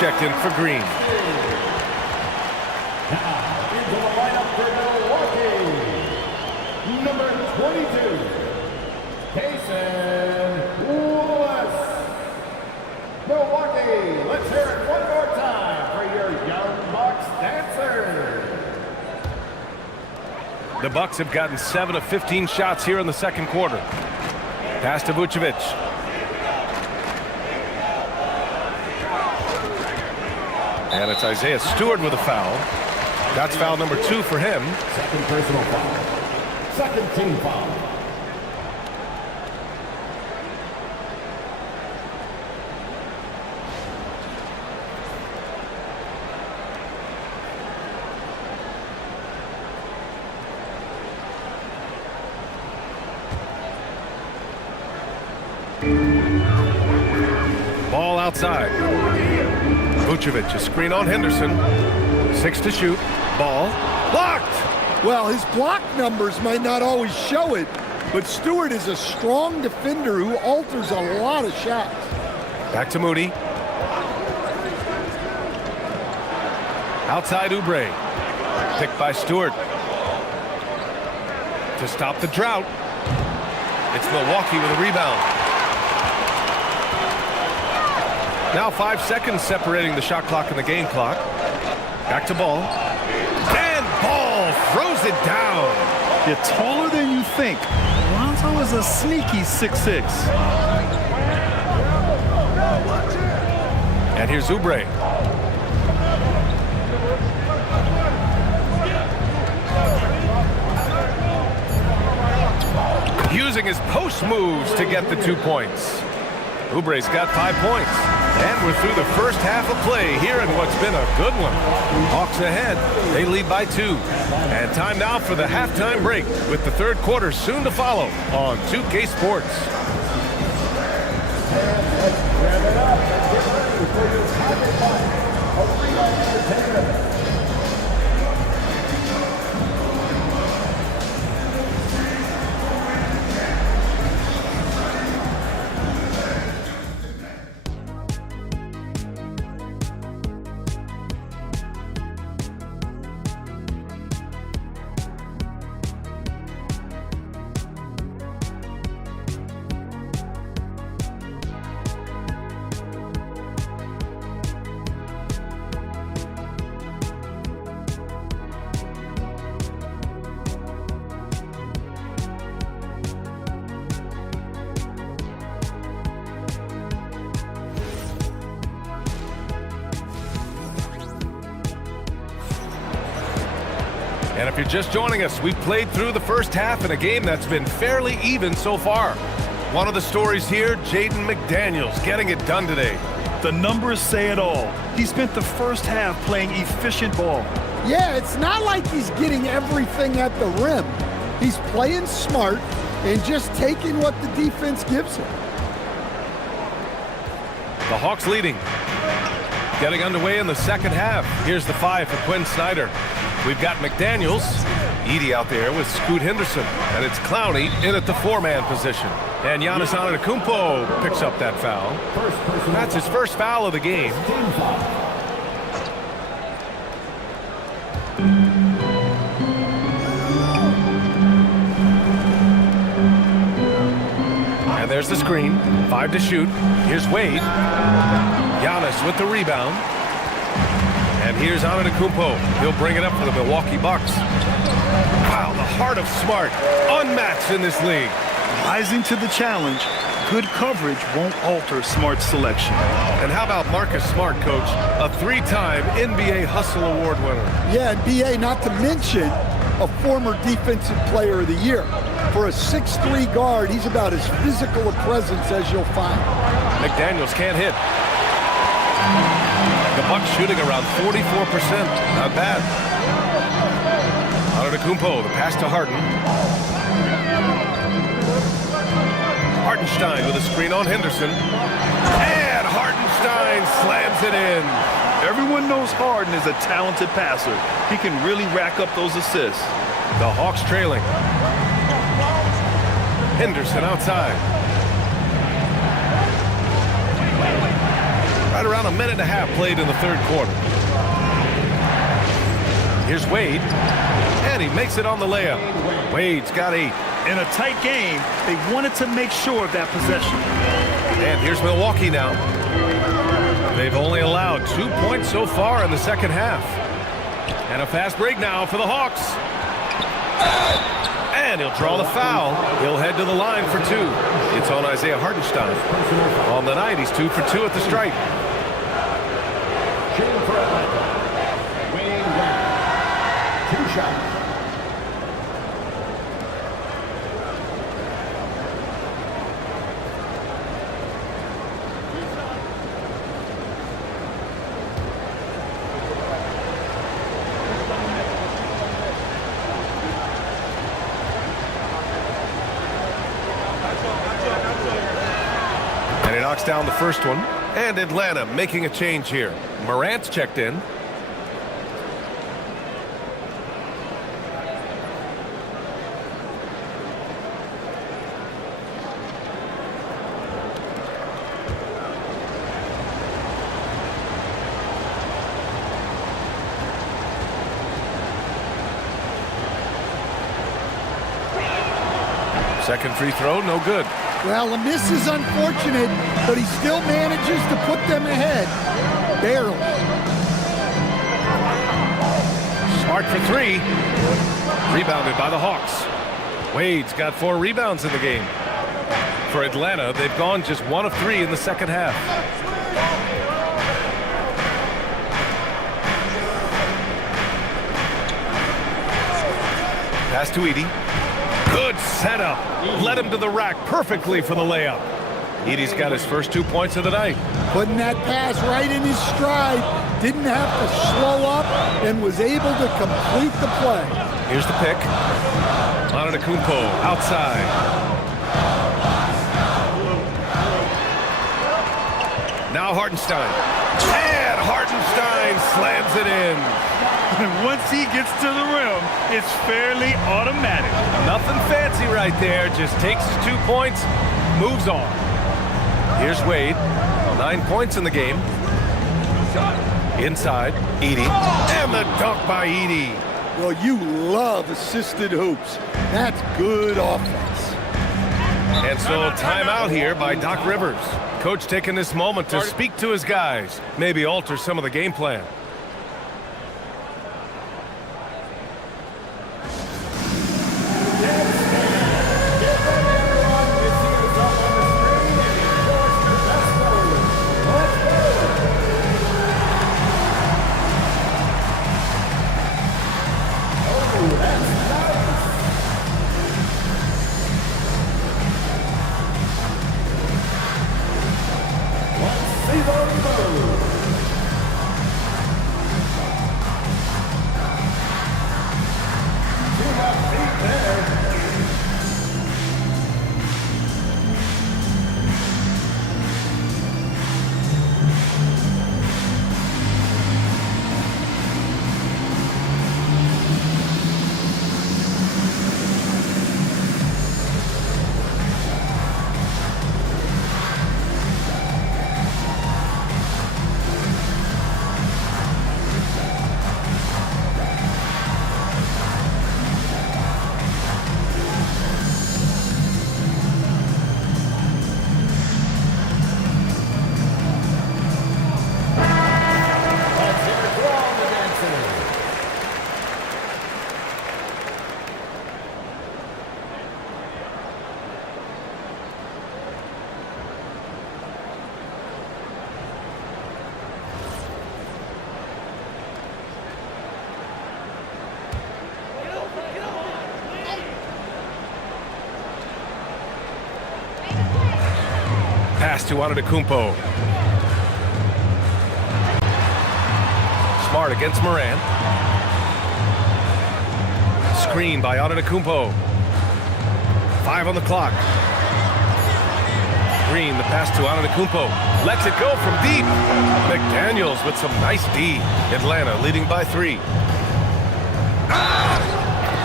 checked in for Green. Now into the lineup for Milwaukee, number 22, Cason Lewis. Milwaukee, let's hear it one more time for your Young Bucks dancers. The Bucks have gotten 7 of 15 shots here in the second quarter. Pass to Vucevic. And it's Isaiah Stewart with a foul. That's foul number 2 for him. Second personal foul. Second team foul. Ball outside. Vucevic, a screen on Henderson. 6 to shoot. Ball blocked. Well, his block numbers might not always show it, but Stewart is a strong defender who alters a lot of shots. Back to Moody. Outside Oubre. Picked by Stewart. To stop the drought. It's Milwaukee with a rebound. Now 5 seconds separating the shot clock and the game clock. Back to Ball. And Ball throws it down. You're taller than you think. Lonzo is a sneaky 6'6". And here's Oubre. Using his post moves to get the 2 points. Oubre's got 5 points. And we're through the first half of play here in what's been a good one. Hawks ahead. They lead by 2. And time now for the halftime break with the third quarter soon to follow on 2K Sports. Grab it up and get ready for your pocket punch. Arena Entertainment. And if you're just joining us, we've played through the first half in a game that's been fairly even so far. One of the stories here, Jaden McDaniels getting it done today. The numbers say it all. He spent the first half playing efficient ball. Yeah, it's not like he's getting everything at the rim. He's playing smart and just taking what the defense gives him. The Hawks leading. Getting underway in the second half. Here's the 5 for Quinn Snyder. We've got McDaniels, Edey out there with Scoot Henderson, and it's Clowney in at the 4-man position. And Giannis Antetokounmpo picks up that foul. That's his first foul of the game. And there's the screen. 5 to shoot. Here's Wade. Giannis with the rebound. And here's Antetokounmpo. He'll bring it up for the Milwaukee Bucks. Wow, the heart of Smart. Unmatched in this league. Rising to the challenge, good coverage won't alter Smart's selection. And how about Marcus Smart, Coach? A 3-time NBA Hustle Award winner. Yeah, and BA, not to mention a former Defensive Player of the Year. For a 6'3" guard, he's about as physical a presence as you'll find. McDaniels can't hit. The Bucks shooting around 44%. Not bad. Antetokounmpo, the pass to Harden. Hartenstein with a screen on Henderson. And Hartenstein slams it in. Everyone knows Harden is a talented passer. He can really rack up those assists. The Hawks trailing. Henderson outside. Right around a minute and a half played in the third quarter. Here's Wade, and he makes it on the layup. Wade's got 8. In a tight game, they wanted to make sure of that possession. And here's Milwaukee now. They've only allowed 2 points so far in the second half. And a fast break now for the Hawks. And he'll draw the foul. He'll head to the line for 2. It's on Isaiah Hartenstein. On the night, he's 2 for 2 at the stripe. Shooting for Atlanta. Wayne Graham. 2 shots. And he knocks down the first one. And Atlanta making a change here. Morant's checked in. Second free throw, no good. Well, a miss is unfortunate, but he still manages to put them ahead. Barely. Smart for 3. Rebounded by the Hawks. Wade's got 4 rebounds in the game. For Atlanta, they've gone just 1 of 3 in the second half. Pass to Edey. Good setup. Led him to the rack perfectly for the layup. Edey's got his first 2 points of the night. Putting that pass right in his stride. Didn't have to slow up and was able to complete the play. Here's the pick. Antetokounmpo outside. Now Hartenstein. And Hartenstein slams it in. And once he gets to the rim, it's fairly automatic. Nothing fancy right there. Just takes his 2 points, moves on. Here's Wade. 9 points in the game. Inside, Edey. And the dunk by Edey. Well, you love assisted hoops. That's good offense. And so timeout here by Doc Rivers. Coach taking this moment to speak to his guys. Maybe alter some of the game plan. Pass to Antetokounmpo. Smart against Morant. Screen by Antetokounmpo. 5 on the clock. Green, the pass to Antetokounmpo. Lets it go from deep. McDaniels with some nice D. Atlanta leading by 3.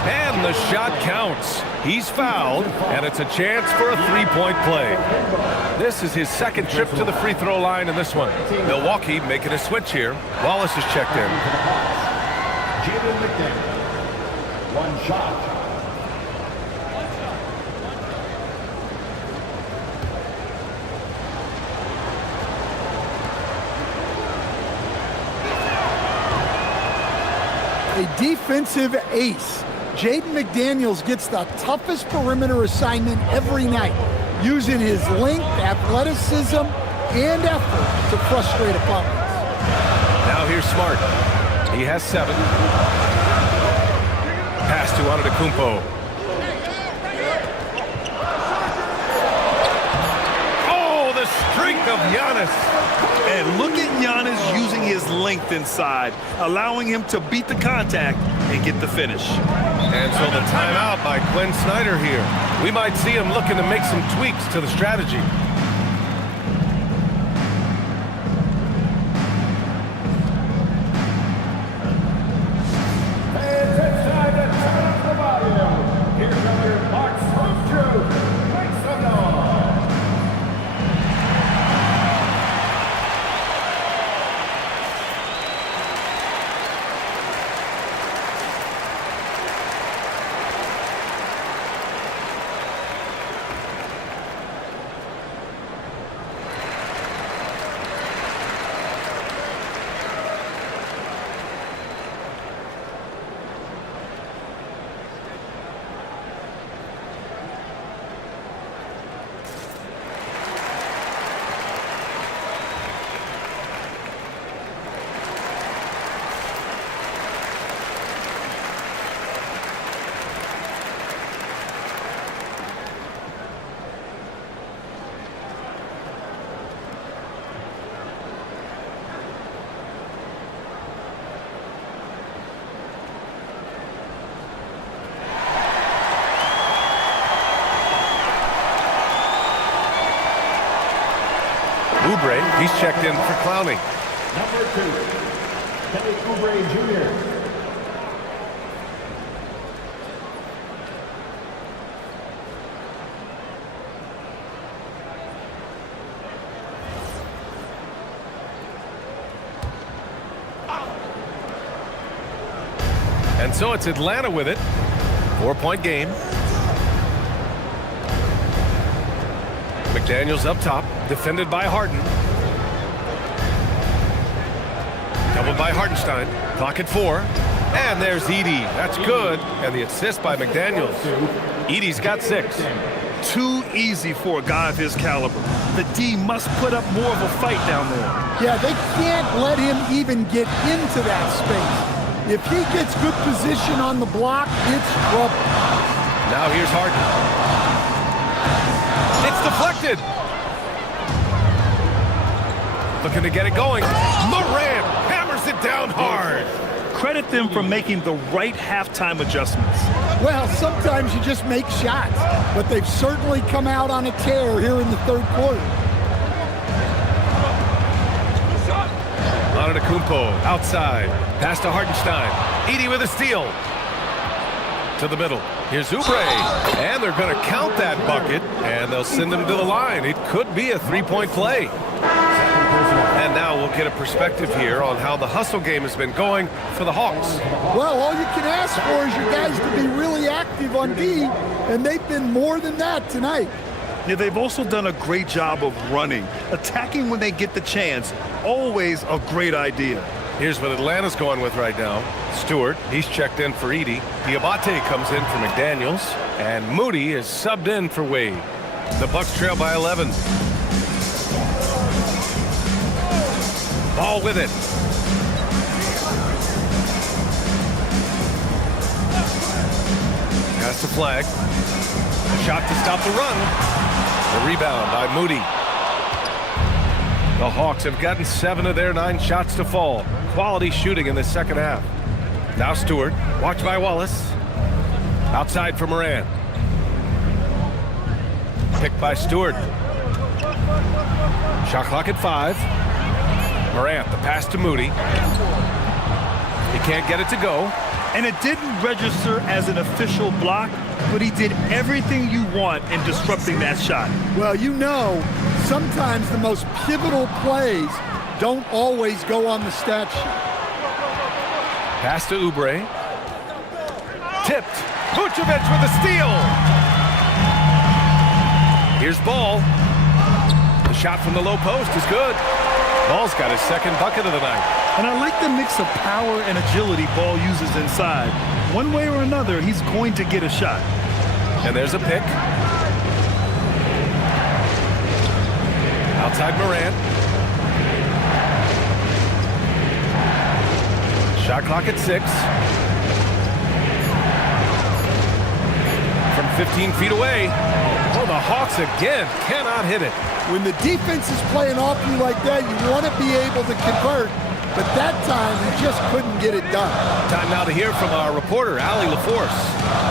And And the shot counts. He's fouled, and it's a chance for a three-point play. This is his second trip to the free throw line in this one. Milwaukee making a switch here. Wallace is checked in. Jaden McDaniel. One shot. A defensive ace. Jaden McDaniels gets the toughest perimeter assignment every night, using his length, athleticism, and effort to frustrate opponents. Now here's Smart. He has 7. Pass to Antetokounmpo. Oh, the streak of Giannis. And look at Giannis using his length inside, allowing him to beat the contact and get the finish. And so the timeout by Quinn Snyder here. We might see him looking to make some tweaks to the strategy. Oubre, he's checked in for Clowney. Number 2, Kelly Oubre Jr. And so it's Atlanta with it. 4-point game. McDaniels up top, defended by Harden. Doubled by Hartenstein. Clock at 4. And there's Edey. That's good. And the assist by McDaniels. Edey's got 6. Too easy for a guy of his caliber. The D must put up more of a fight down there. Yeah, they can't let him even get into that space. If he gets good position on the block, it's trouble. Now here's Harden. It's deflected. Looking to get it going. Morant hammers it down hard. Credit them for making the right halftime adjustments. Well, sometimes you just make shots, but they've certainly come out on a tear here in the third quarter. Antetokounmpo outside. Pass to Hartenstein. Edey with a steal. To the middle. Here's Oubre. And they're going to count that bucket, and they'll send him to the line. It could be a 3-point play. And now we'll get a perspective here on how the hustle game has been going for the Hawks. Well, all you can ask for is your guys to be really active on D, and they've been more than that tonight. Yeah, they've also done a great job of running, attacking when they get the chance. Always a great idea. Here's what Atlanta's going with right now. Stewart, he's checked in for Edey. Diabate comes in for McDaniels. And Moody is subbed in for Wade. The Bucks trail by 11. Ball with it. Pass the flag. A shot to stop the run. The rebound by Moody. The Hawks have gotten 7 of their 9 shots to fall. Quality shooting in the second half. Now Stewart, watched by Wallace. Outside for Morant. Picked by Stewart. Shot clock at 5. Morant, the pass to Moody. He can't get it to go. And it didn't register as an official block, but he did everything you want in disrupting that shot. Well, you know, sometimes the most pivotal plays don't always go on the stat sheet. Pass to Oubre. Tipped. Vucevic with a steal. Here's Ball. The shot from the low post is good. Ball's got his second bucket of the night. And I like the mix of power and agility Ball uses inside. One way or another, he's going to get a shot. And there's a pick. Outside Morant. Shot clock at 6. From 15 feet away. Oh, the Hawks again cannot hit it. When the defense is playing off you like that, you want to be able to convert. But that time, he just couldn't get it done. Time now to hear from our reporter, Allie LaForce.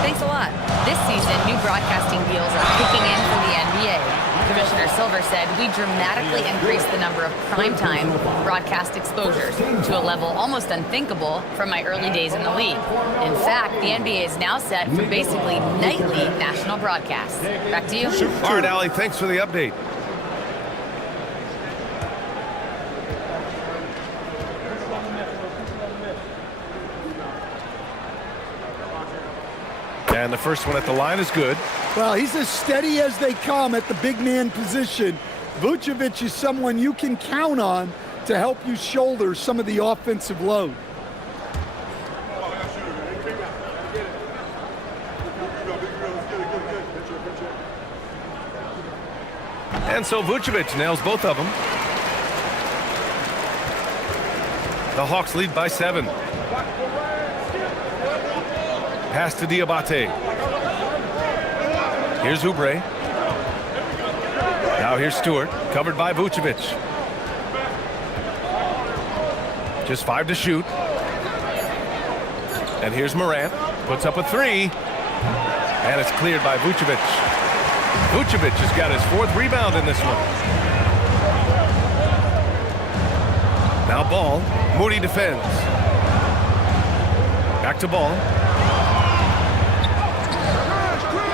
Thanks a lot. This season, new broadcasting deals are kicking in for the NBA. Commissioner Silver said we dramatically increased the number of primetime broadcast exposures to a level almost unthinkable from my early days in the league. In fact, the NBA is now set for basically nightly national broadcasts. Back to you. All right, Allie, thanks for the update. And the first one at the line is good. Well, he's as steady as they come at the big man position. Vucevic is someone you can count on to help you shoulder some of the offensive load. And so Vucevic nails both of them. The Hawks lead by 7. Pass to Diabate. Here's Oubre. Now here's Stewart, covered by Vucevic. Just 5 to shoot. And here's Morant, puts up a 3. And it's cleared by Vucevic. Vucevic has got his 4th rebound in this one. Now Ball. Moody defends. Back to Ball.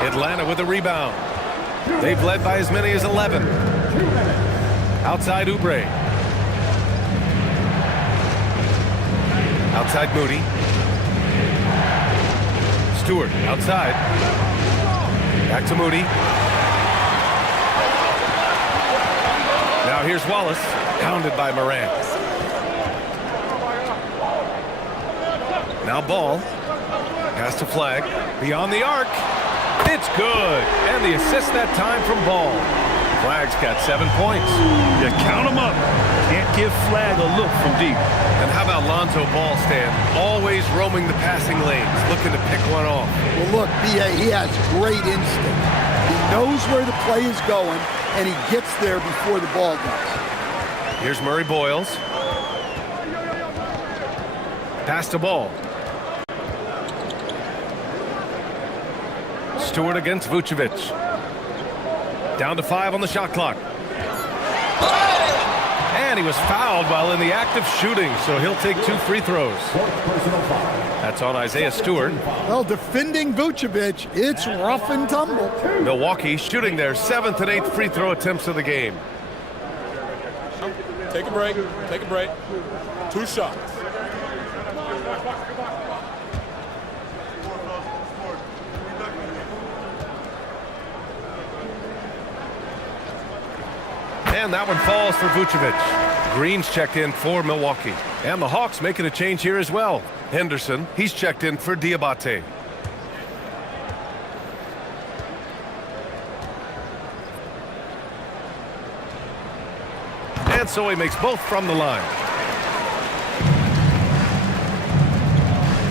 Atlanta with a rebound. They've led by as many as 11. Outside Oubre. Outside Moody. Stewart outside. Back to Moody. Now here's Wallace, hounded by Morant. Now Ball. Pass to Flag. Beyond the arc. It's good. And the assist that time from Ball. Flag's got 7 points. Yeah, count him up. Can't give Flag a look from deep. And how about Lonzo Ball, Stan? Always roaming the passing lanes, looking to pick one off. Well, look, B.A., he has great instinct. He knows where the play is going, and he gets there before the ball does. Here's Murray Boyles. Pass to Ball. Stewart against Vucevic. Down to 5 on the shot clock. And he was fouled while in the act of shooting, so he'll take 2 free throws. That's on Isaiah Stewart. Well, defending Vucevic, it's rough and tumble. Milwaukee shooting their 7th and 8th free throw attempts of the game. Take a break. Take a break. 2 shots. And that one falls for Vucevic. Green's checked in for Milwaukee. And the Hawks making a change here as well. Henderson, he's checked in for Diabate. And so he makes both from the line.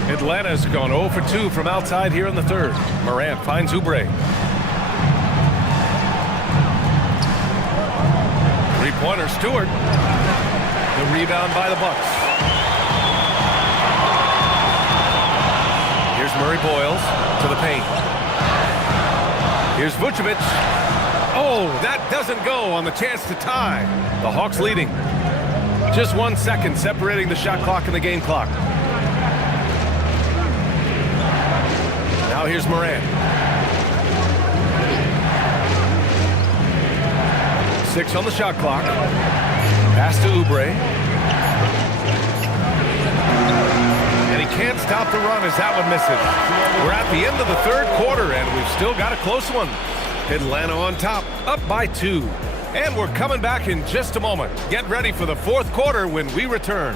Atlanta's gone 0 for 2 from outside here in the 3rd. Morant finds Oubre. Three-pointer, Stewart. The rebound by the Bucks. Here's Murray Boyles to the paint. Here's Vucevic. Oh, that doesn't go on the chance to tie. The Hawks leading. Just 1 second separating the shot clock and the game clock. Now here's Moran. 6 on the shot clock. Pass to Oubre. And he can't stop the run as that one misses. We're at the end of the third quarter, and we've still got a close one. Atlanta on top, up by 2. And we're coming back in just a moment. Get ready for the fourth quarter when we return.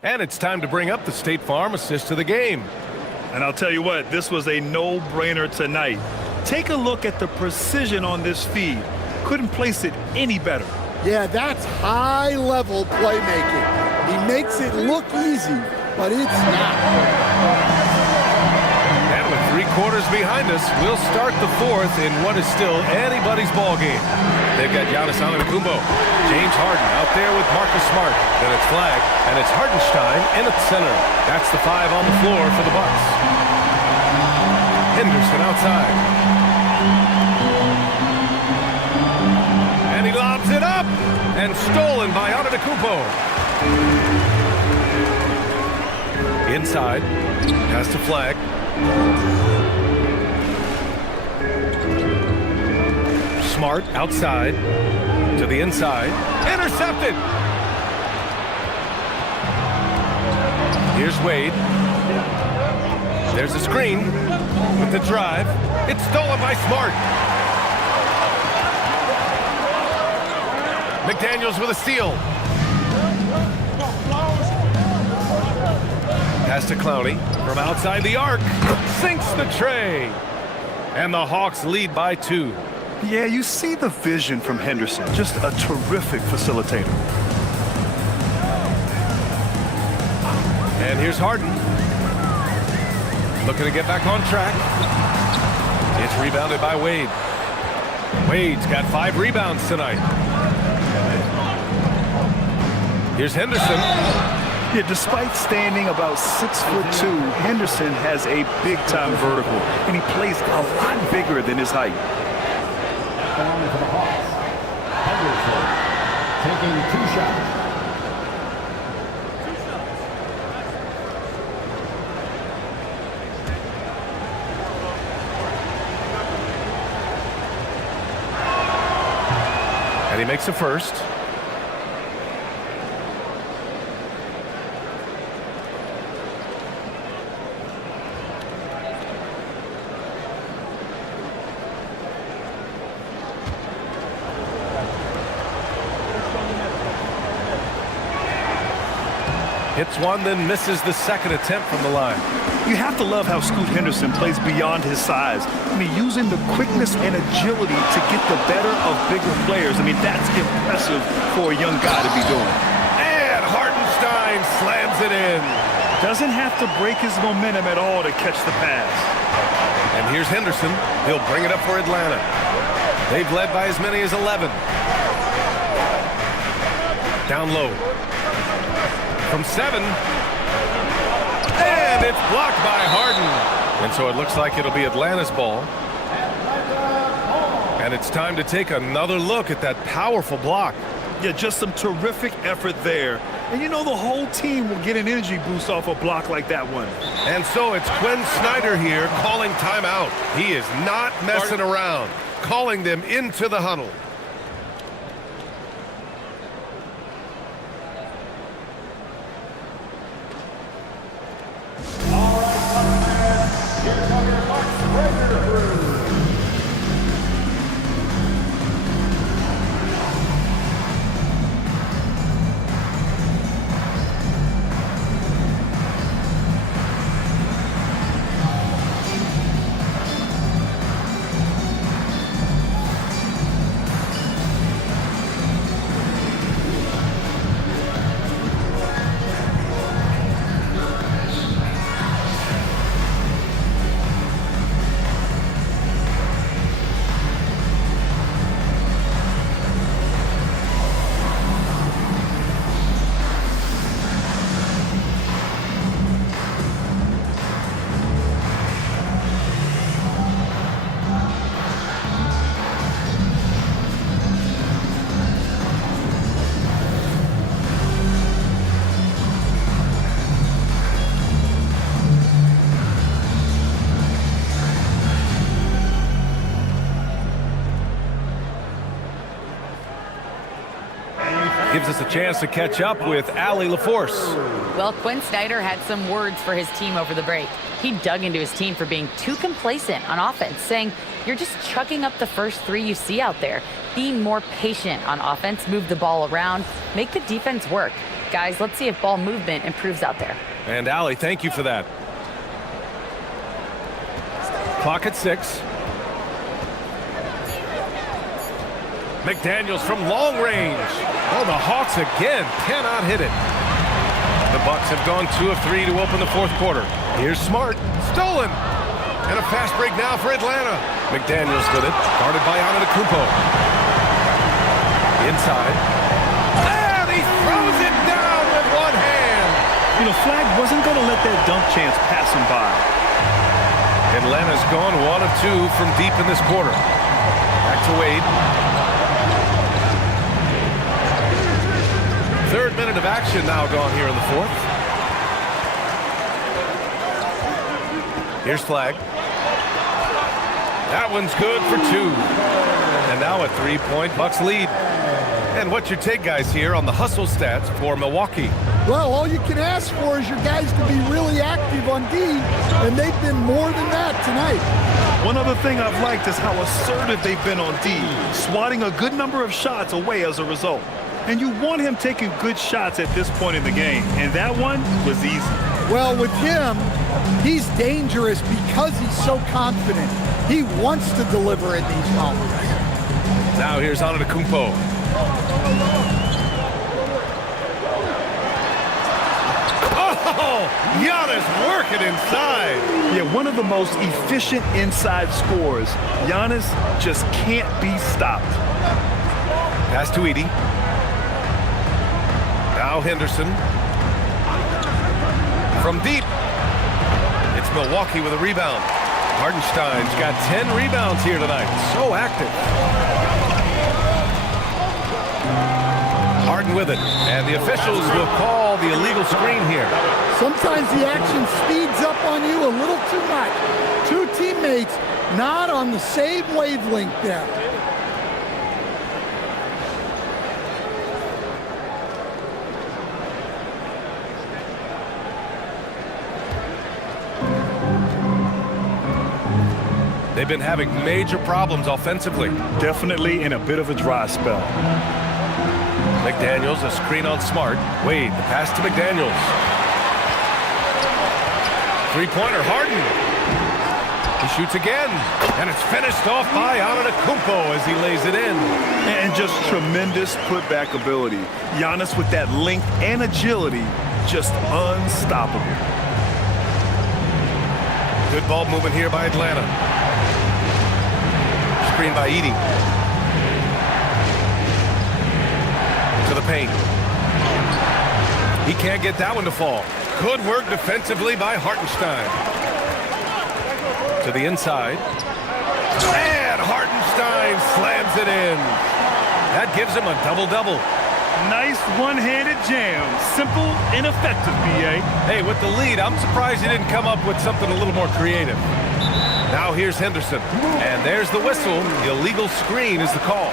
And it's time to bring up the State Farm assist to the game. And I'll tell you what, this was a no-brainer tonight. Take a look at the precision on this feed. Couldn't place it any better. Yeah, that's high-level playmaking. He makes it look easy, but it's not. And with 3 quarters behind us, we'll start the fourth in what is still anybody's ball game. They've got Giannis Antetokounmpo, James Harden out there with Marcus Smart. Then it's Flag, and it's Hartenstein in at center. That's the 5 on the floor for the Bucks. Henderson outside. And he lobs it up, and stolen by Antetokounmpo. Inside, pass to Flag. Smart outside to the inside. Intercepted. Here's Wade. There's a screen with the drive. It's stolen by Smart. McDaniels with a steal. Pass to Clowney from outside the arc. Sinks the tray. And the Hawks lead by 2. Yeah, you see the vision from Henderson. Just a terrific facilitator. And here's Harden. Looking to get back on track. It's rebounded by Wade. Wade's got 5 rebounds tonight. Here's Henderson. Yeah, despite standing about 6'2", Henderson has a big-time vertical, and he plays a lot bigger than his height. For the Hawks, Henderson taking 2 shots. And he makes a first. Hits one, then misses the second attempt from the line. You have to love how Scoot Henderson plays beyond his size. I mean, using the quickness and agility to get the better of bigger players. I mean, that's impressive for a young guy to be doing. And Hartenstein slams it in. Doesn't have to break his momentum at all to catch the pass. And here's Henderson. He'll bring it up for Atlanta. They've led by as many as 11. Down low. From 7. And it's blocked by Harden. And so it looks like it'll be Atlanta's ball. And it's time to take another look at that powerful block. Yeah, just some terrific effort there. And you know the whole team will get an energy boost off a block like that one. And so it's Quinn Snyder here calling timeout. He is not messing around, calling them into the huddle. Gives us a chance to catch up with Allie LaForce. Well, Quinn Snyder had some words for his team over the break. He dug into his team for being too complacent on offense, saying, "You're just chucking up the first 3 you see out there. Be more patient on offense, move the ball around, make the defense work. Guys, let's see if ball movement improves out there." And Allie, thank you for that. Clock at 6. McDaniels from long range. Oh, the Hawks again cannot hit it. The Bucks have gone 2 of 3 to open the fourth quarter. Here's Smart. Stolen. And a fast break now for Atlanta. McDaniels with it. Guarded by Antetokounmpo. Inside. And he throws it down with one hand. You know, Flag wasn't going to let that dunk chance pass him by. Atlanta's gone 1 of 2 from deep in this quarter. Back to Wade. 3rd minute of action now gone here in the 4th. Here's Flag. That one's good for 2. And now a 3-point Bucks lead. And what's your take, guys, here on the hustle stats for Milwaukee? Well, all you can ask for is your guys to be really active on D, and they've been more than that tonight. One other thing I've liked is how assertive they've been on D, swatting a good number of shots away as a result. And you want him taking good shots at this point in the game, and that one was easy. Well, with him, he's dangerous because he's so confident. He wants to deliver in these moments. Now here's Antetokounmpo. Oh, Giannis working inside. Yeah, one of the most efficient inside scorers. Giannis just can't be stopped. Pass to Edey. Now Henderson. From deep. It's Milwaukee with a rebound. Hardenstein's got 10 rebounds here tonight. So active. Harden with it. And the officials will call the illegal screen here. Sometimes the action speeds up on you a little too much. 2 teammates not on the same wavelength there. They've been having major problems offensively. Definitely in a bit of a dry spell. McDaniels, a screen on Smart. Wade, the pass to McDaniels. 3-pointer, Harden. He shoots again, and it's finished off by Antetokounmpo as he lays it in. And just tremendous putback ability. Giannis with that length and agility, just unstoppable. Good ball movement here by Atlanta. Screen by Edey. To the paint. He can't get that one to fall. Good work defensively by Hartenstein. To the inside. And Hartenstein slams it in. That gives him a double-double. Nice one-handed jam. Simple and effective, B.A. Hey, with the lead, I'm surprised he didn't come up with something a little more creative. Now here's Henderson. And there's the whistle. Illegal screen is the call.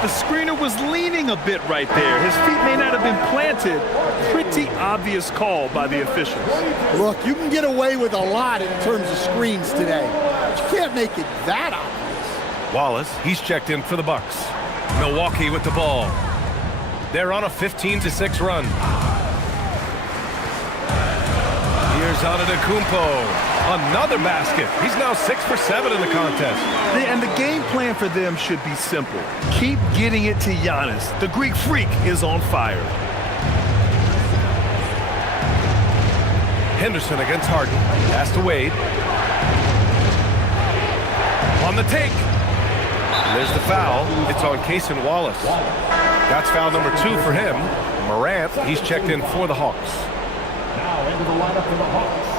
The screener was leaning a bit right there. His feet may not have been planted. Pretty obvious call by the officials. Look, you can get away with a lot in terms of screens today. But you can't make it that obvious. Wallace, he's checked in for the Bucks. Milwaukee with the ball. They're on a 15-6 run. Here's Antetokounmpo. Another basket. He's now 6 for 7 in the contest. And the game plan for them should be simple. Keep getting it to Giannis. The Greek freak is on fire. Henderson against Harden. Pass to Wade. On the take. There's the foul. It's on Cason Wallace. That's foul number 2 for him. Morant, he's checked in for the Hawks. Now into the lineup for the Hawks.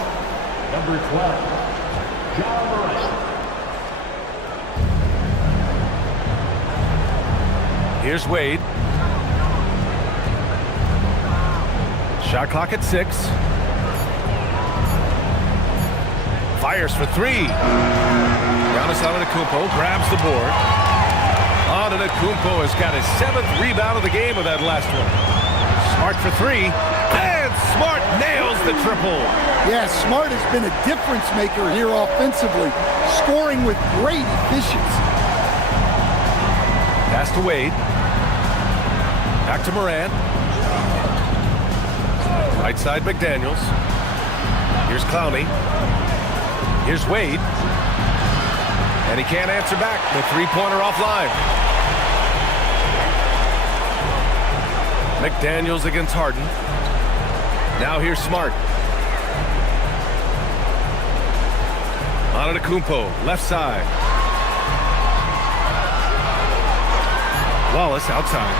Number 12, John Morant. Here's Wade. Shot clock at 6. Fires for 3. Giannis Antetokounmpo grabs the board. Antetokounmpo has got his 7th rebound of the game with that last one. Smart for 3, and Smart nails the triple. Yeah, Smart has been a difference maker here offensively, scoring with great efficiency. Pass to Wade. Back to Morant. Right side McDaniels. Here's Clowney. Here's Wade. And he can't answer back. The three-pointer offline. McDaniels against Harden. Now here's Smart. Antetokounmpo, left side. Wallace outside.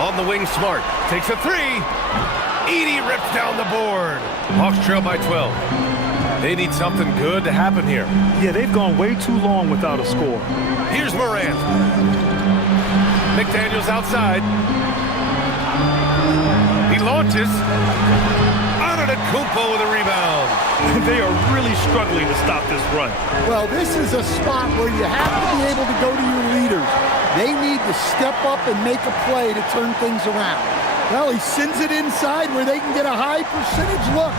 On the wing, Smart. Takes a 3. Edey rips down the board. Hawks trail by 12. They need something good to happen here. Yeah, they've gone way too long without a score. Here's Morant. McDaniels outside. He launches. Antetokounmpo with a rebound. They are really struggling to stop this run. Well, this is a spot where you have to be able to go to your leaders. They need to step up and make a play to turn things around. Well, he sends it inside where they can get a high percentage look.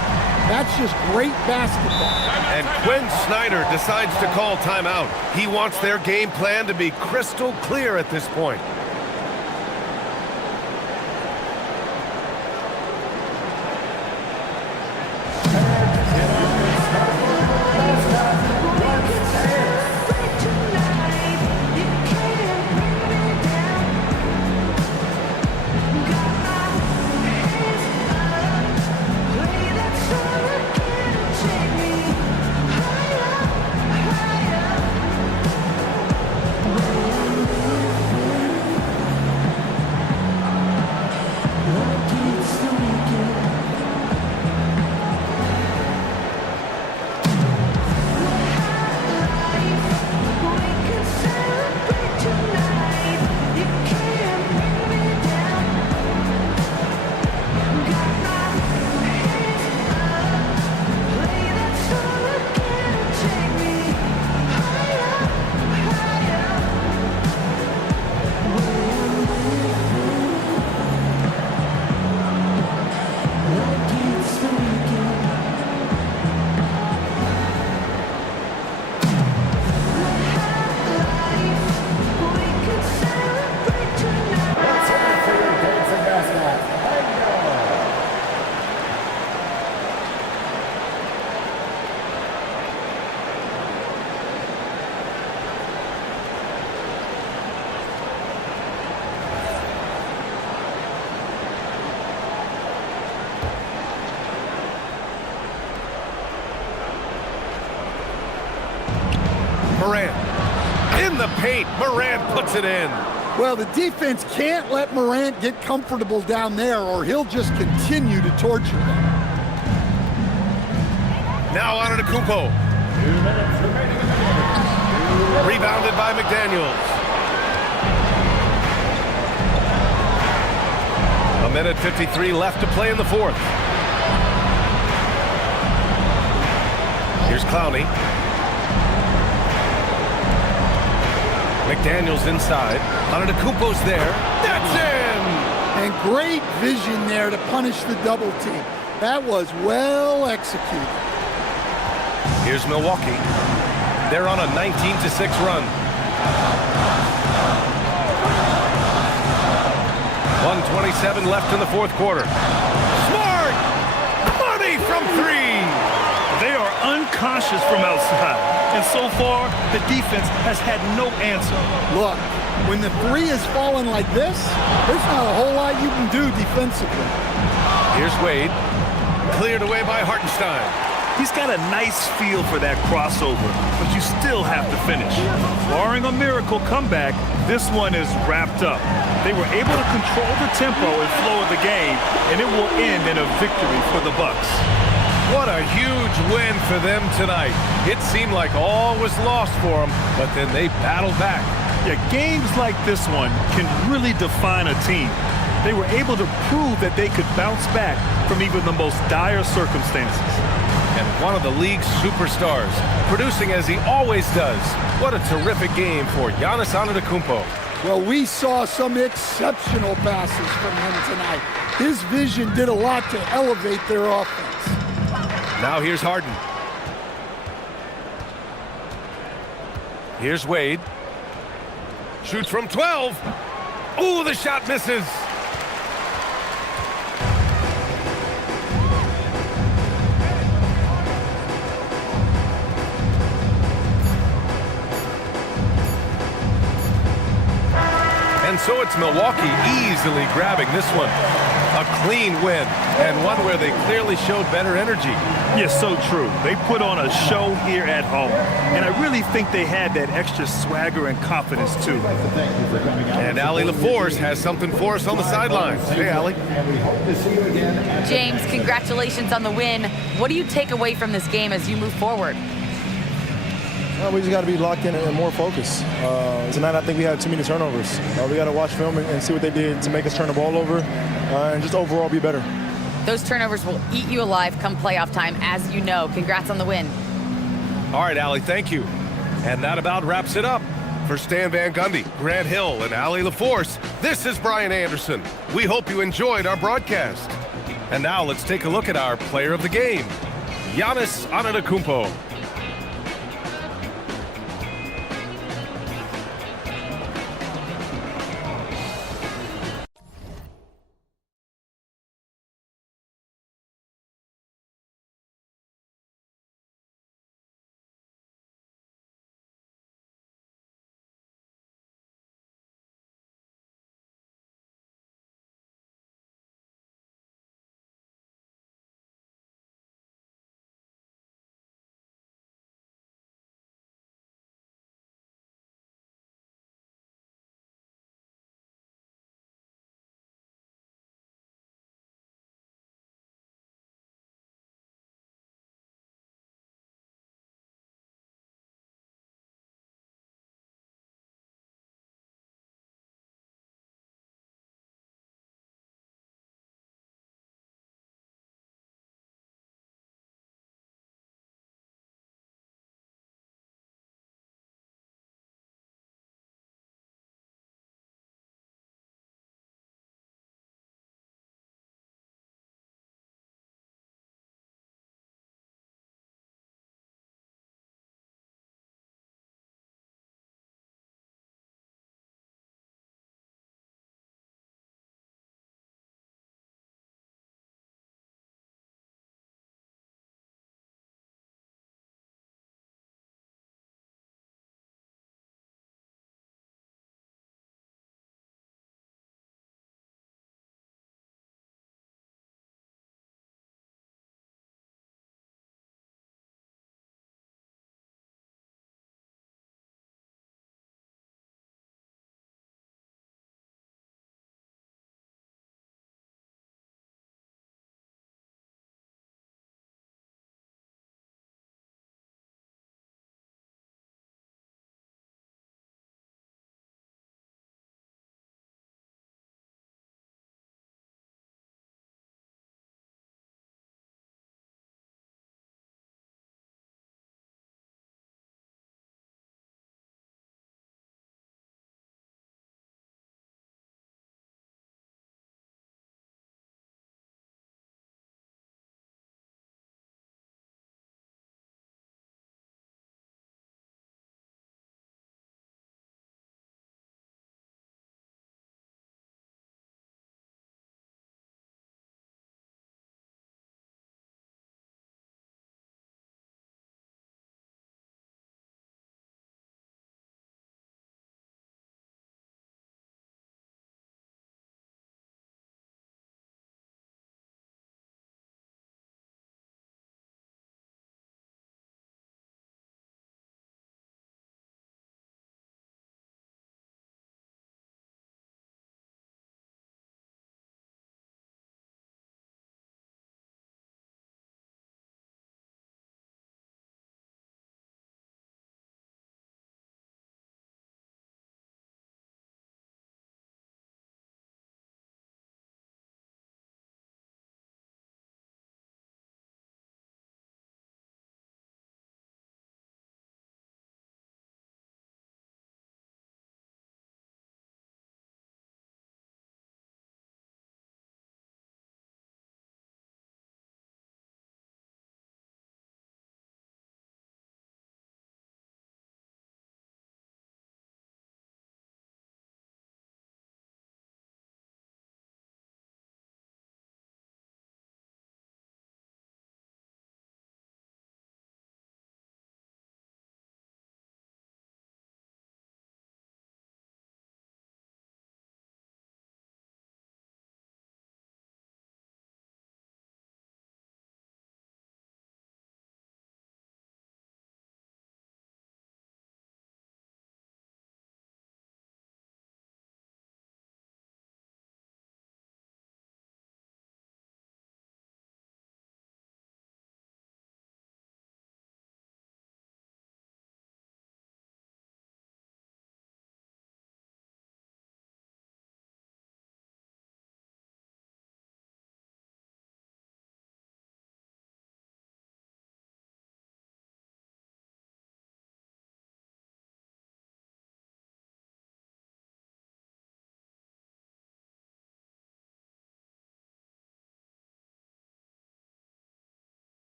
That's just great basketball. And Quinn Snyder decides to call timeout. He wants their game plan to be crystal clear at this point. Morant. In the paint, Morant puts it in. Well, the defense can't let Morant get comfortable down there or he'll just continue to torture them. Now Antetokounmpo. Rebounded by McDaniels. A minute 53 left to play in the fourth. Here's Clowney. McDaniels inside. Antetokounmpo's there. That's in! And great vision there to punish the double team. That was well executed. Here's Milwaukee. They're on a 19-6 run. 1:27 left in the fourth quarter. Smart! Money from 3! They are unconscious from outside. And so far, the defense has had no answer. Look, when the 3 is falling like this, there's not a whole lot you can do defensively. Here's Wade. Cleared away by Hartenstein. He's got a nice feel for that crossover, but you still have to finish. Barring a miracle comeback, this one is wrapped up. They were able to control the tempo and flow of the game, and it will end in a victory for the Bucks. What a huge win for them tonight. It seemed like all was lost for them, but then they battled back. Yeah, games like this one can really define a team. They were able to prove that they could bounce back from even the most dire circumstances. and one of the league's superstars, producing as he always does. What a terrific game for Giannis Antetokounmpo. Well, we saw some exceptional passes from him tonight. His vision did a lot to elevate their offense. Now here's Harden. Here's Wade. Shoots from 12. Ooh, the shot misses. And so it's Milwaukee easily grabbing this one. A clean win, and one where they clearly showed better energy. Yes, so true. They put on a show here at home, and I really think they had that extra swagger and confidence, too. And Allie LaForce has something for us on the sidelines. Hey, Allie. James, congratulations on the win. What do you take away from this game as you move forward? We just got to be locked in and more focused. Tonight, I think we had too many turnovers. We got to watch film and see what they did to make us turn the ball over and just overall be better. Those turnovers will eat you alive come playoff time, as you know. Congrats on the win. All right, Allie, thank you. And that about wraps it up. For Stan Van Gundy, Grant Hill, and Allie LaForce, this is Brian Anderson. We hope you enjoyed our broadcast. And now let's take a look at our player of the game, Giannis Antetokounmpo.